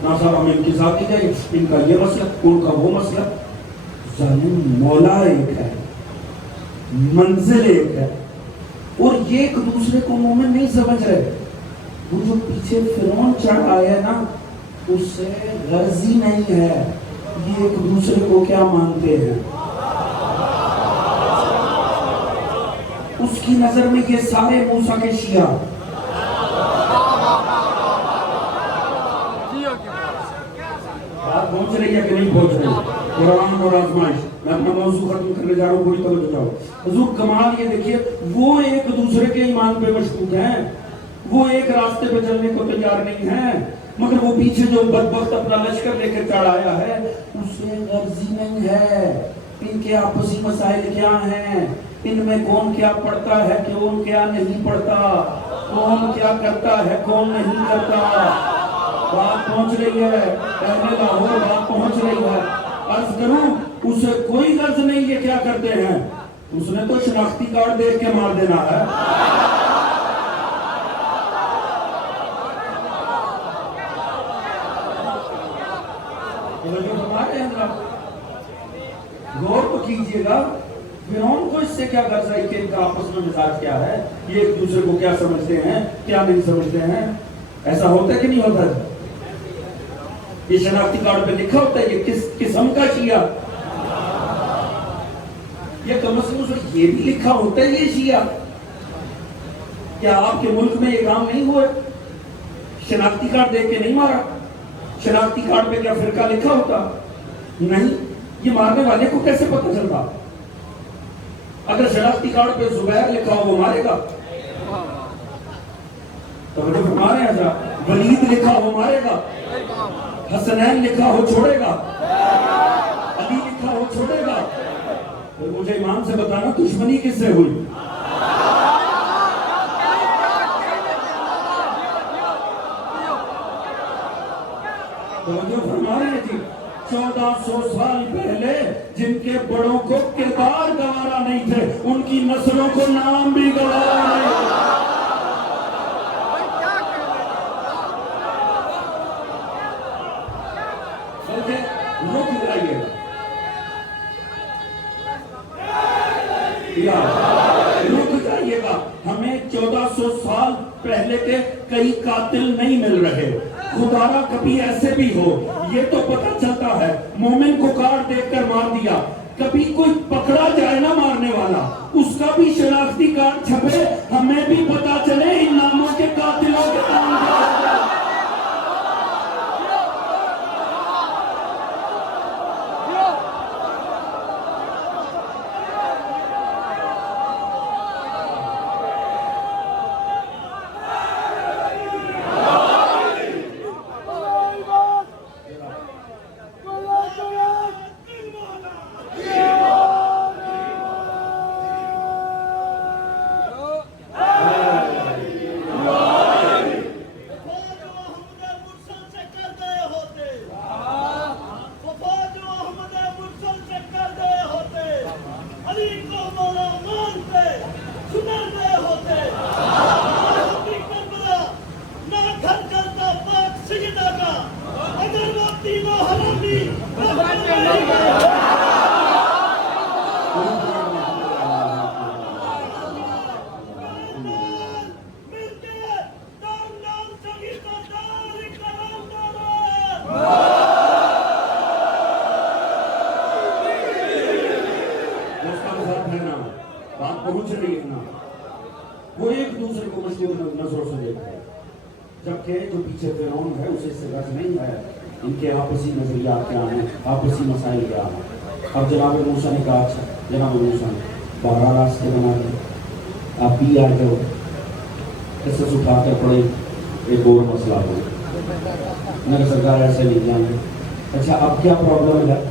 نا صاحب ہم ان کے ساتھ ہی جائیں، ان کا یہ مسئلہ، ان کا وہ مسئلہ۔ ظالم مولا ایک ہے، منزل ایک ہے، اور یہ ایک دوسرے کو مومن نہیں سمجھ رہے۔ وہ جو پیچھے فرعون چڑھ آیا نا، اس سے غرضی نہیں ہے یہ ایک دوسرے کو کیا مانتے ہیں، اس کی نظر میں یہ سارے موسیٰ کے شیعہ۔ بات پہنچ رہی ہے کہ نہیں پہنچ رہی؟ قرآن اور آزمائش، میں اپنا موضوع ختم کرنے جا رہا ہوں، پوری توجہ جاؤ۔ حضور کمال یہ دیکھیے، وہ ایک دوسرے کے ایمان پہ مشکوک ہیں، وہ ایک راستے پہ چلنے کو تیار نہیں ہیں، مگر وہ پیچھے جو بدبخت اپنا لشکر لے کر چڑھ آیا ہے اسے غرضی نہیں ہے ان کے آپسی مسائل کیا ہیں، ان میں کون کیا پڑھتا ہے کون کیا نہیں پڑھتا، کون کیا کرتا ہے کون نہیں کرتا۔ بات پہنچ رہی ہے اہل لاہور، بات پہنچ رہی ہے۔ عرض کروں اسے کوئی غرض نہیں یہ کیا کرتے ہیں، اس نے تو شناختی کارڈ دیکھ کے مار دینا ہے۔ غور تو کیجئے گا، فرعون کو اس سے کیا غرض ہے کہ ان کا آپس میں مزاج کیا ہے، یہ ایک دوسرے کو کیا سمجھتے ہیں کیا نہیں سمجھتے ہیں۔ ایسا ہوتا ہے کہ نہیں ہوتا ہے؟ یہ شناختی کارڈ پہ لکھا ہوتا ہے یہ کس قسم کا شیعہ، یہ کم از کم یہ بھی لکھا ہوتا ہے یہ شیعہ۔ کیا آپ کے ملک میں یہ کام نہیں ہوا؟ شناختی کارڈ دیکھ کے نہیں مارا؟ شناختی کارڈ پہ کیا فرقہ لکھا ہوتا؟ نہیں، یہ مارنے والے کو کیسے پتہ چلتا؟ اگر شناختی کارڈ پہ زبیر لکھا ہو وہ مارے گا، توجہ فرما رہے ہیں حضرات، ولید لکھا ہو مارے گا، حسنین لکھا ہو چھوڑے گا، علی لکھا ہو چھوڑے گا۔ تو مجھے امام سے بتانا دشمنی کس سے ہوئی؟ توجہ فرما رہے ہیں جی، 1400 سال پہلے جن کے بڑوں کو کردار گوارا نہیں تھے ان کی نسلوں کو نام بھی گوارا نہیں تھے۔ رک جائیے رک جائیے گا، ہمیں 1400 سال پہلے کے کئی قاتل نہیں مل رہے، خدا را کبھی ایسے بھی ہو، یہ تو پتہ چلتا ہے مومن کو کارڈ دیکھ کر مار دیا، کبھی کوئی پکڑا جائے نا مارنے والا، اس کا بھی شناختی کارڈ چھپے، ہمیں بھی پتا چلے ان ناموں کے قاتلوں کے نام کیا ہے۔ بات پہنچ رہی ہے نا، وہ ایک دوسرے کو مشہور نظروں سے دیکھتے ہیں، جبکہ جو پیچھے فرعون ہے اسے اس سے غرض نہیں ہے ان کے آپسی نظریات کیا ہیں، آپسی مسائل کیا ہیں۔ اب جناب موسیٰ نے کہا اچھا جناب موسیٰ نے 12 راستے بنا دیے، آپ بھی آئے ہو، قصص اٹھا کر پڑے ایک اور مسئلہ ہو، میں نے سرکار ایسے نہیں جائیں گے۔ اچھا اب کیا پرابلم ہے؟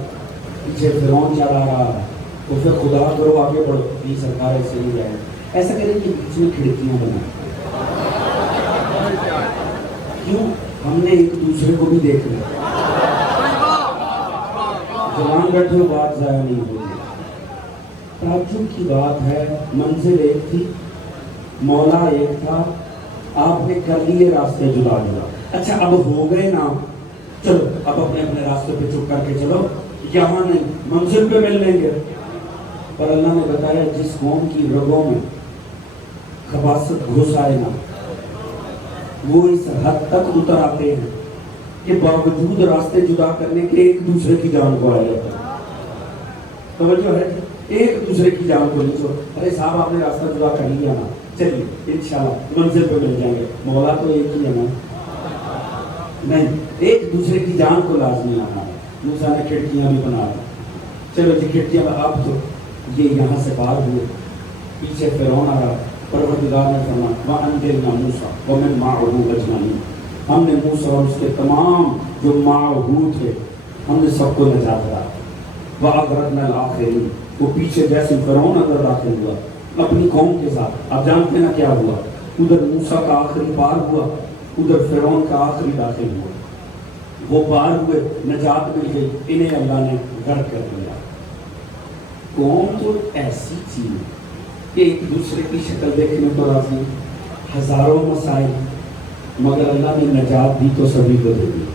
پیچھے فرعون چلا رہا ہے، تو پھر خدا کرو آگے بڑھو، یہ سرکار ایسے نہیں جائے، ایسا کریں کہ بیچ میں کھڑکیاں بنائیں، کیوں؟ ہم نے ایک دوسرے کو بھی دیکھ لیا، جوان بیٹھے ہو بات ضائع نہیں ہوگی۔ تعجب کی بات ہے، منزل ایک تھی، مولا ایک تھا، آپ نے کر لیے راستے جدا جدا۔ اچھا اب ہو گئے نا، چلو اب اپنے اپنے راستے پہ چپ کر کے چلو، یہاں نہیں منزل پہ مل لیں گے۔ پر اللہ نے بتایا جس قوم کی رگوں میں خباثت گھس آئے نا، وہ اس حد تک اتر آتے ہیں کہ باوجود راستے جدا کرنے کے ایک دوسرے کی جان کو آ جاتے ہیں۔ توجہ ہے، ایک دوسرے کی جان کو نہیں چھوڑ، ارے صاحب آپ نے راستہ جدا کر لیا نا، چلیے انشاءاللہ منزل پہ مل جائیں گے، مولا تو ایک ہی ہے نا، نہیں ایک دوسرے کی جان کو لازمی آنا ہے۔ موسیٰ نے کھڑکیاں بھی بنا دی، چلو جی کھڑکیاں آپ تو یہ یہاں سے پار ہوئے، پیچھے فرعون آ رہا، پروردگار نے فرمایا وَأَنجَيْنَا مُوسَىٰ وَمَن مَعَهُ أَجْمَعِينَ، ہم نے موسیٰ اور اس کے تمام جو معه تھے ہم نے سب کو نجات دیا۔ وَأَغْرَقْنَا الْآخِرِينَ، وہ پیچھے جیسے فرعون اندر داخل ہوا اپنی قوم کے ساتھ، آپ جانتے ہیں نا کیا ہوا، ادھر موسیٰ کا آخری پار ہوا، ادھر فرعون کا آخری داخل ہوا، وہ پار ہوئے، نجات مل گئی، انہیں اللہ نے غرق کر دیا۔ قوم تو ایسی چیز کہ ایک دوسرے کی شکل دیکھنے کو راضی، ہزاروں مسائل، مگر اللہ نے نجات دی تو سبھی کو دے دی۔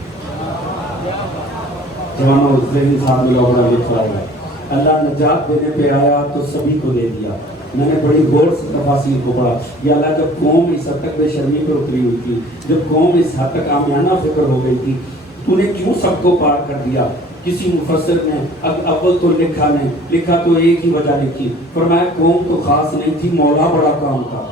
جوانوں ذہن صاحب لوگ لکھ رہا ہے، اللہ نجات دینے پہ آیا تو سبھی کو دے دیا۔ میں نے بڑی غور سے تفاصیل کو پڑھا، یا اللہ جب قوم اس حد تک بے شرمی پر اتری ہوئی تھی، جب قوم اس حد تک عامیانہ فکر ہو گئی تھی، تو نے کیوں سب کو پار کر دیا؟ کسی مفسر نے اول تو لکھا تو ایک ہی وجہ لکھی، فرمایا قوم تو خاص نہیں تھی، مولا بڑا کام تھا۔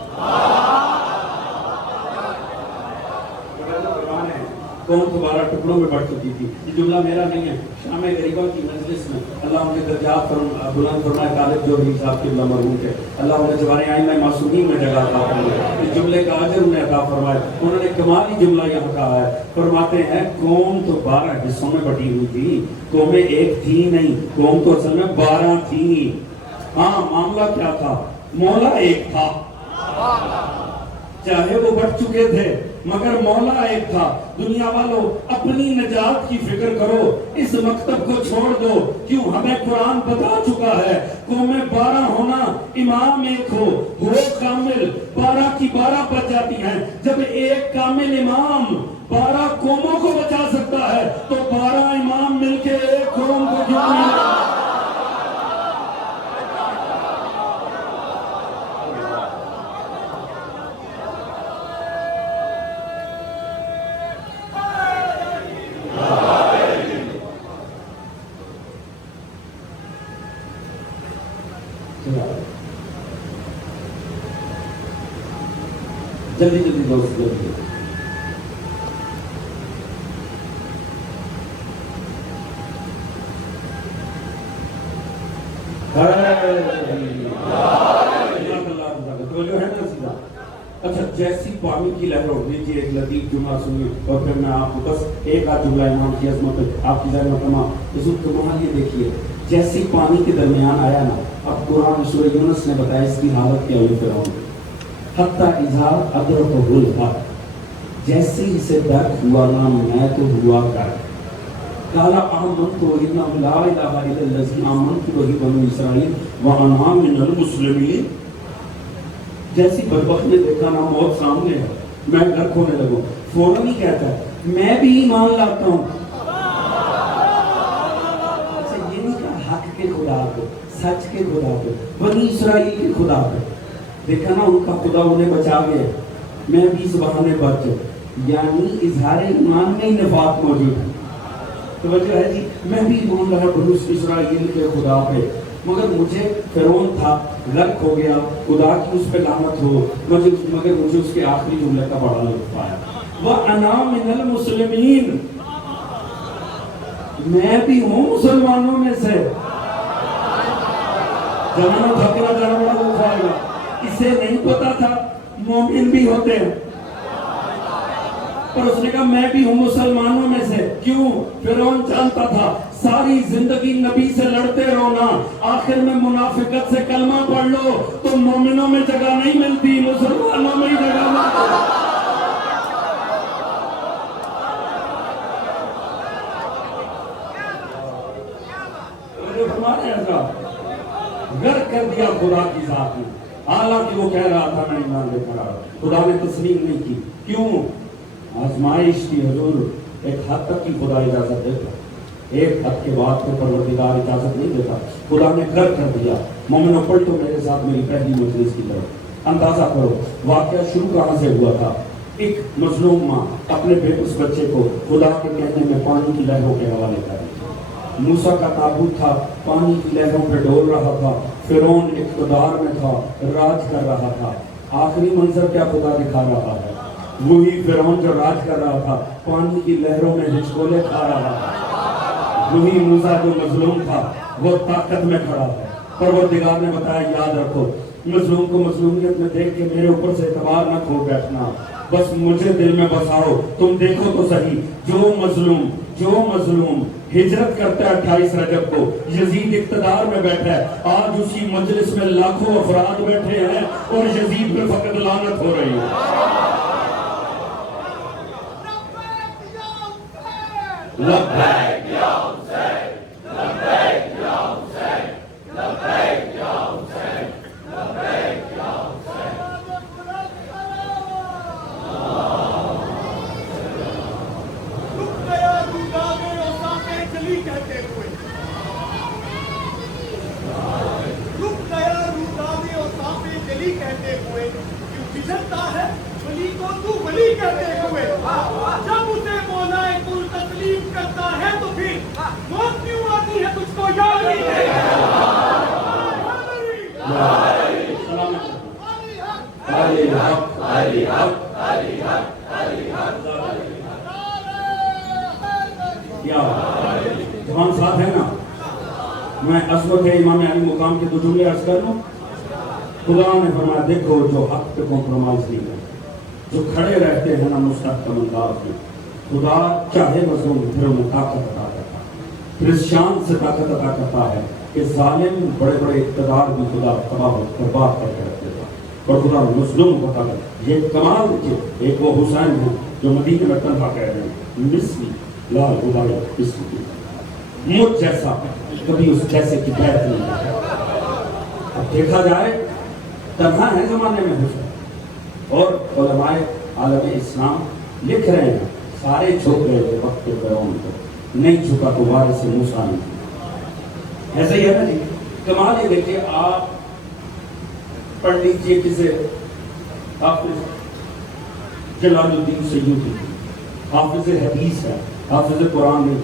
قوم دوبارہ ٹکڑوں میں بڑھ چکی تھی۔ یہ جملہ میرا نہیں ہے، شام غریبہ کی مجلس میں اللہ ان کے درجات بلند فرمائے، طالب جو بھی صاحب قبلہ مرحوم کے، اللہ انہیں جوان ائمہ معصومین میں جگہ عطا فرمائے، اس جملے کا اجر انہیں عطا فرمائے۔ انہوں نے کمالی جملہ یہاں کہا ہے، فرماتے ہیں قوم تو 12 حصوں میں بٹی ہوئی تھی، قومیں ایک تھی نہیں، قوم تو اصل میں 12 تھی۔ ہاں معاملہ کیا تھا؟ مولا ایک تھا، چاہے وہ بٹ چکے تھے مگر مولا ایک تھا۔ دنیا والوں اپنی نجات کی فکر کرو، اس مکتب کو چھوڑ دو، کیوں ہمیں قرآن بتا چکا ہے قومیں 12 ہونا، امام ایک ہو کامل، 12 کی 12 بچ جاتی ہیں۔ جب ایک کامل امام 12 قوموں کو بچا سکتا ہے تو 12 امام مل کے ایک قوم کو کیوں نہیں؟ جلدی جلدی دوست جلدی. جو ہے نا سیدھا. اچھا جیسی پانی کی لہر ہوگی جی ایک لطیف جملہ سنیے اور پھر میں آپ کو بس ایک آدھ جملہ امام کی عظمت پہ آپ کی ذہن میں کما حضور کمال یہ دیکھیے جیسی پانی کے درمیان آیا نا. اب قرآن سورہ یونس نے بتایا اس کی حالت کیا ہوئی فرعون حتی اذا ادرکہ الحق جیسے اسے درک ہوا نا میں تو ہوا کر قال آمنت انہ لا الہ الا الذی آمنت بہ بنو اسرائیل وانا من المسلمین. جیسی بدبخت نے دیکھا نا موت سامنے ہے میں گھر کھونے لگوں فوراً ہی کہتا ہے میں بھی ایمان لاتا ہوں. اچھا یہ نہیں کہا حق کے خدا کو سچ کے خدا کو بنی اسرائیل کے خدا کو دیکھا نا ان کا خدا انہیں بچا گیا میں بھی اس بہانے بچ جاؤں. یعنی اظہار ایمان میں ہی نفاق موجود ہے. توجہ ہے جی میں بھی ایمان لایا بنی اسرائیل کے خدا پہ مگر مجھے فرعون تھا غرق ہو گیا خدا کی اس پہ لعنت ہو مگر مجھے اس کے آخری جملے کا بڑا لطف آیا وَأَنَا مِنَ الْمُسْلِمِينَ میں بھی ہوں مسلمانوں میں سے. زمانہ تھکنا جانا بڑا لطف آئے گا. اسے نہیں پتا تھا مومن بھی ہوتے ہیں پر اس نے کہا میں بھی ہوں مسلمانوں میں سے. کیوں؟ فرعون جانتا تھا ساری زندگی نبی سے لڑتے رونا آخر میں منافقت سے کلمہ پڑھ لو تو مومنوں میں جگہ نہیں ملتی مسلمانوں میں ہی جگہ ملتی. غرق کر دیا خدا کی ذات نے حالانکہ وہ کہہ رہا تھا میں ایمان لے کر آ رہا. خدا نے تسلیم نہیں کی. کیوں؟ آزمائش کی حضور ایک حد تک کی خدا اجازت دیتا ایک حد کے بعد تو پروردگار اجازت نہیں دیتا. خدا نے غرق کر دیا. مومنوں پڑھ تو میرے ساتھ میری پہلی مجلس کی طرف اندازہ کرو واقعہ شروع کہاں سے ہوا تھا. ایک مظلوم ماں اپنے اس بچے کو خدا کے کہنے میں پانی کی لہروں کے حوالے کر رہی. موسیٰ کا تابوت تھا پانی کی لہروں پہ ڈول رہا تھا. فرعون اقتدار میں تھا راج کر رہا تھا. آخری منظر کیا خدا دکھا رہا ہے وہی فرعون جو راج کر رہا تھا پانی کی لہروں میں ہچکولے کھا رہا تھا. وہی موسیٰ جو مظلوم تھا وہ طاقت میں کھڑا ہے. پروردگار نے بتایا یاد رکھو مظلوم کو مظلومیت میں دیکھ کے میرے اوپر سے اعتبار نہ کھو بیٹھنا بس مجھے دل میں بساؤ. تم دیکھو تو صحیح جو مظلوم ہجرت کرتا ہے 28 رجب کو یزید اقتدار میں بیٹھا ہے آج اسی مجلس میں لاکھوں افراد بیٹھے ہیں اور یزید پہ فقط لعنت ہو رہی ہے. لبیک یا حسین لبیک یا حسین لبیک یا حسین لبیک یا حسین. کہتے ہوئے کیوں بجھتا ہے ولی کو تو ولی کہتے ہوئے جب اسے مولا کل تسلیم کرتا ہے تو پھر موت کیوں آتی ہے تجھ کو یاد نہیں ہے. جوان ساتھ ہے نا میں عظمت امام علی مقام کے دو جملے عرض کر لوں. خدا نے فرمایا دیکھو جو حق پہ کمپرومائز نہیں کرتے جو کھڑے رہتے ہیں نا مستحکم انداز میں خدا چاہے مظلوم پھر انہیں طاقت عطا کرتا ہے پھر اس شان سے طاقت عطا کرتا ہے کہ ظالم بڑے بڑے اقتدار بھی خدا تباہ برباد کر کے رکھ دیتا اور خدا مظلوم کو طاقت. یہ کمال دیکھیے ایک وہ حسین ہے جو مدینے میں تنہا کہہ رہے ہیں مثلی لا غبار اسم کی مجھ جیسا کبھی اس جیسے کی بیعت نہیں ہے. اب دیکھا جائے تنہا ہے زمانے میں حسین اور علماء عالم اسلام لکھ رہے ہیں سارے جھک گئے تھے وقت فرعون کو نہیں جھکا تو وارث موسیٰ نہیں. ایسا ہی ہے نا جی. کمال یہ دیکھیے آپ پڑھ لیجئے کسے حافظ جلال الدین سیوطی حافظ حدیث ہے حافظ قرآن نہیں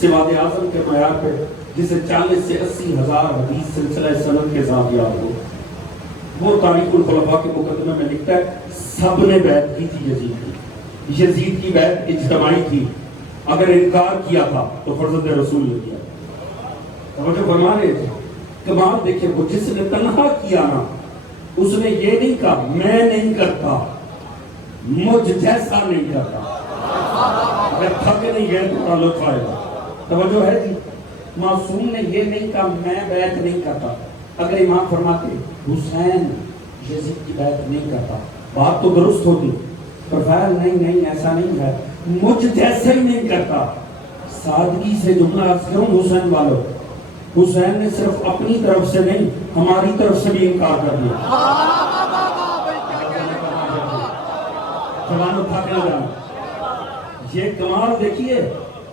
سواد اعظم کے معیار پہ جسے 40 سے 80 ہزار حدیث سلسلہ سند کے ساتھ یاد ہو وہ تاریخ الخلفاء کے مقدمے میں لکھتا ہے سب نے بیعت کی تھی یزید کی. یزید کی بیعت اجتماعی تھی. اگر انکار کیا تھا تو فرزند رسول نے کیا. توجہ فرما رہے تھے. کمال دیکھیں, وہ جس نے تنہا کیا نا, اس نے یہ نہیں کہا میں نہیں کرتا, مجھ جیسا نہیں کرتا. اگر تھک نہیں گئے تو بڑا لطف آئے گا. توجہ ہے جی. معصوم نے یہ نہیں کہا میں بیعت نہیں کرتا. اگر امام فرماتے حسین یزید کی بیعت نہیں کرتا, بات تو درست ہوتی, پر نہیں نہیں ایسا نہیں ہے, مجھ جیسا ہی نہیں کرتا. سادگی سے جملہ عرض کروں حسین والوں, حسین نے صرف اپنی طرف سے نہیں ہماری طرف سے بھی انکار کر دیا. جوانوں تھک نہ جانا, یہ کمال دیکھیے,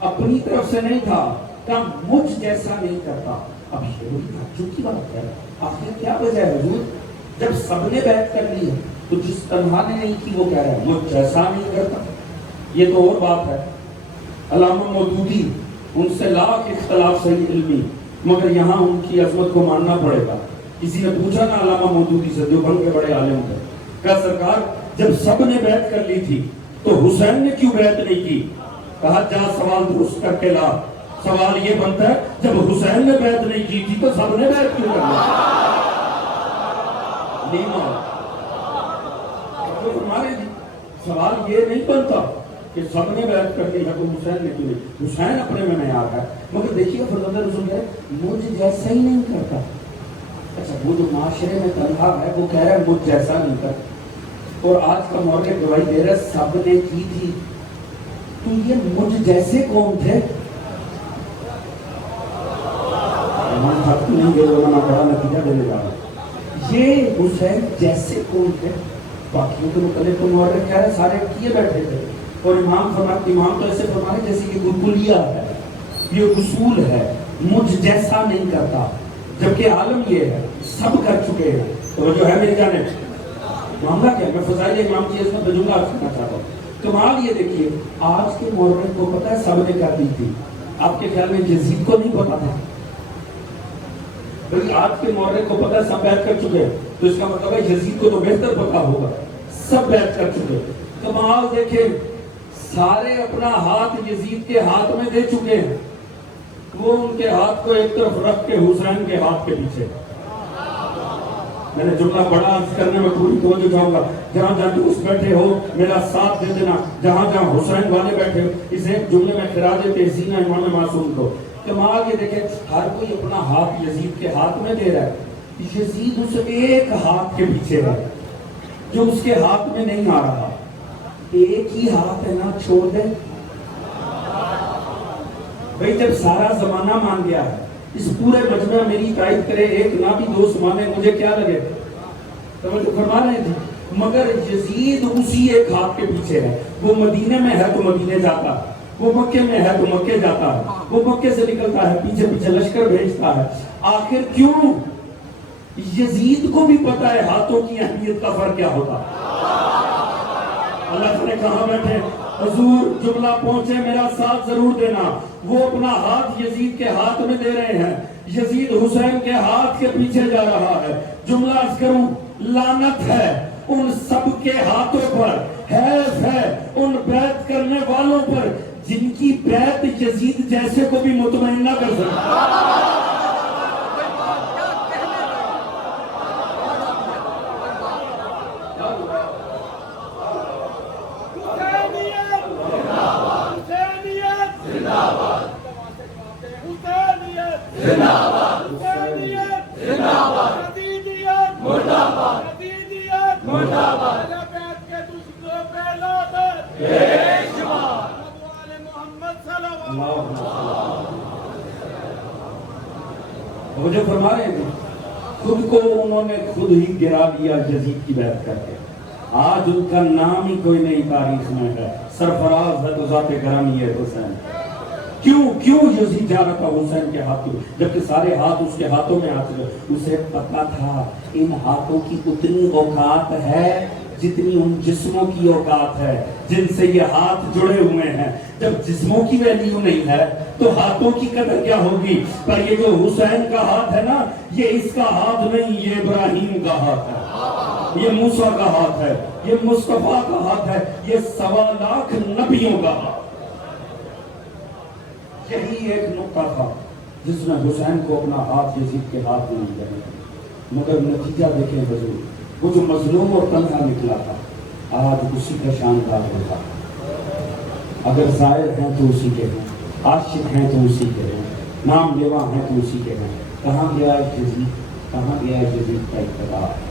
اپنی طرف سے نہیں تھا کہ مجھ جیسا نہیں کرتا. اب یہ بڑی تعجب کی بات ہے, آخر کیا وجہ ہے حضور؟ جب سب نے بیعت کر لی ہے تو جس تنہا نے نہیں کی وہ کہہ رہا ہے مجھ جیسا نہیں کرتا. یہ تو اور بات ہے. علامہ مودودی, ان سے لاکھ اختلاف صحیح علمی, مگر یہاں ان کی عظمت کو ماننا پڑے گا. کسی نے پوچھا نا علامہ مودودی سے, دیوبند کے بڑے عالم تھے, کہا سرکار جب سب نے بیعت کر لی تھی تو حسین نے کیوں بیعت نہیں کی؟ کہا جا سوال درست کر کے لا. سوال یہ بنتا ہے جب حسین نے بیعت نہیں کی تھی تو سب نے بیعت کیوں کر لی؟ سوال یہ نہیں بنتا کہ سب نے بیعت کر لی ہے تو حسین نے کیوں نہیں. حسین اپنے میں معیار ہے, مگر دیکھیے فرزند رسول ہے مجھ جیسا ہی نہیں کرتا. اچھا وہ جو معاشرے میں تنہا ہے وہ کہہ رہا ہے مجھ جیسا نہیں کرتا, اور آج کا مورخ گواہی دے رہا ہے سب نے کی تھی. تو یہ مجھ جیسے کون تھے؟ نہیں گئے بڑا نتیجہ دینے جا رہا ہے. یہ حسین جیسے کون تھے؟ باقیوں کے متعلق تو مورخ کہہ رہے ہیں سارے کیے بیٹھے تھے, اور امام فرماتے, امام تو ایسے فرماتے جیسے کہ گلگلیہ ہے, یہ اصول ہے, مجھ جیسا نہیں کرتا. جبکہ عالم یہ ہے سب کر چکے ہیں. تو جو ہے میری جانے معاملہ کیا, میں فضائل امام کی عظمت میں جملہ عرض کرنا چاہتا ہوں. کمال یہ دیکھیے, آج کے مورخ کو پتہ ہے سب نے کر دی تھی, آپ کے خیال میں یزید کو نہیں پتا تھا؟ بھئی آج کے مورخ کو پتہ ہے سب بیعت کر چکے ہیں, تو اس کا مطلب ہے یزید کو تو بہتر پتا ہوگا, سب بیعت کر چکے. کمال دیکھیں, سارے اپنا ہاتھ یزید کے ہاتھ میں دے چکے ہیں, وہ ان کے ہاتھ کو ایک طرف رکھ کے حسین کے ہاتھ کے پیچھے. میں نے جملہ بڑا عرض کرنے میں پوری توجہ چاہوں گا, جہاں جہاں دوست بیٹھے ہو میرا ساتھ دے دینا, جہاں جہاں حسین والے بیٹھے ہو اس ایک جملے میں خراج تحسین ہے امام معصوم کو. کمال یہ دیکھیں, ہر کوئی اپنا ہاتھ یزید کے ہاتھ میں دے رہا ہے, یزید اس ایک ہاتھ کے پیچھے ہے جو اس کے ہاتھ میں نہیں آ رہا. ایک ہی ہاتھ ہے نا, چھوڑ دے بھئی. جب سارا زمانہ مان گیا ہے, اس پورے مجمع میری تائید کرے, ایک نہ بھی دوست مانے, مجھے کیا لگے؟ توجہ فرما رہے تھے. مگر یزید اسی ایک ہاتھ کے پیچھے ہے. وہ مدینے میں ہے تو مدینے جاتا ہے, وہ مکے میں ہے تو مکے جاتا ہے, وہ مکے سے نکلتا ہے پیچھے پیچھے لشکر بھیجتا ہے. آخر کیوں؟ یزید کو بھی پتا ہے ہاتھوں کی اہمیت کا فرق کیا ہوتا. اللہ نے کہاں بیٹھے حضور جملہ پہنچے میرا ساتھ ضرور دینا. وہ اپنا ہاتھ یزید کے ہاتھ میں دے رہے ہیں, یزید حسین کے ہاتھ کے پیچھے جا رہا ہے. جملہ عرض کروں, لعنت ہے ان سب کے ہاتھوں پر, حیف ہے ان بیعت کرنے والوں پر جن کی بیعت یزید جیسے کو بھی مطمئن نہ کر سکتا. وہ جو فرما رہے ہیں خود کو انہوں نے خود ہی گرا دیا یزید کی بیعت کر کے. آج ان کا نام ہی کوئی نہیں تاریخ میں ہے, سرفراز ہے تو ذات گرامی ہے حسین. کیوں یزید جا رہا تھا حسین کے ہاتھوں, جبکہ سارے ہاتھ اس کے ہاتھوں میں آ چکے. اسے پتا تھا ان ہاتھوں کی اتنی اوقات ہے جتنی ان جسموں کی اوقات ہے جن سے یہ ہاتھ جڑے ہوئے ہیں. جب جسموں کی ویلیو نہیں ہے تو ہاتھوں کی قدر کیا ہوگی. پر یہ جو حسین کا ہاتھ ہے نا, یہ اس کا ہاتھ نہیں, یہ ابراہیم کا ہاتھ ہے. یہ موسیٰ کا ہاتھ ہے، یہ مصطفیٰ کا ہاتھ ہے، یہ 1.25 لاکھ نبیوں کا ہاتھ۔ یہی ایک نقطہ تھا جس نے حسین کو اپنا ہاتھ یزید کے ہاتھ میں دیا، مگر نتیجہ دیکھیں حضور، وہ جو مظلوم اور تنہا نکلا تھا آج اسی کا شاندار ہوتا۔ اگر زائر ہیں تو اسی کے ہیں، عاشق ہیں تو اسی کے ہیں، نام لیوا ہیں تو اسی کے ہیں۔ کہاں گیا یزید، کہاں گیا یزید کا اقتدار؟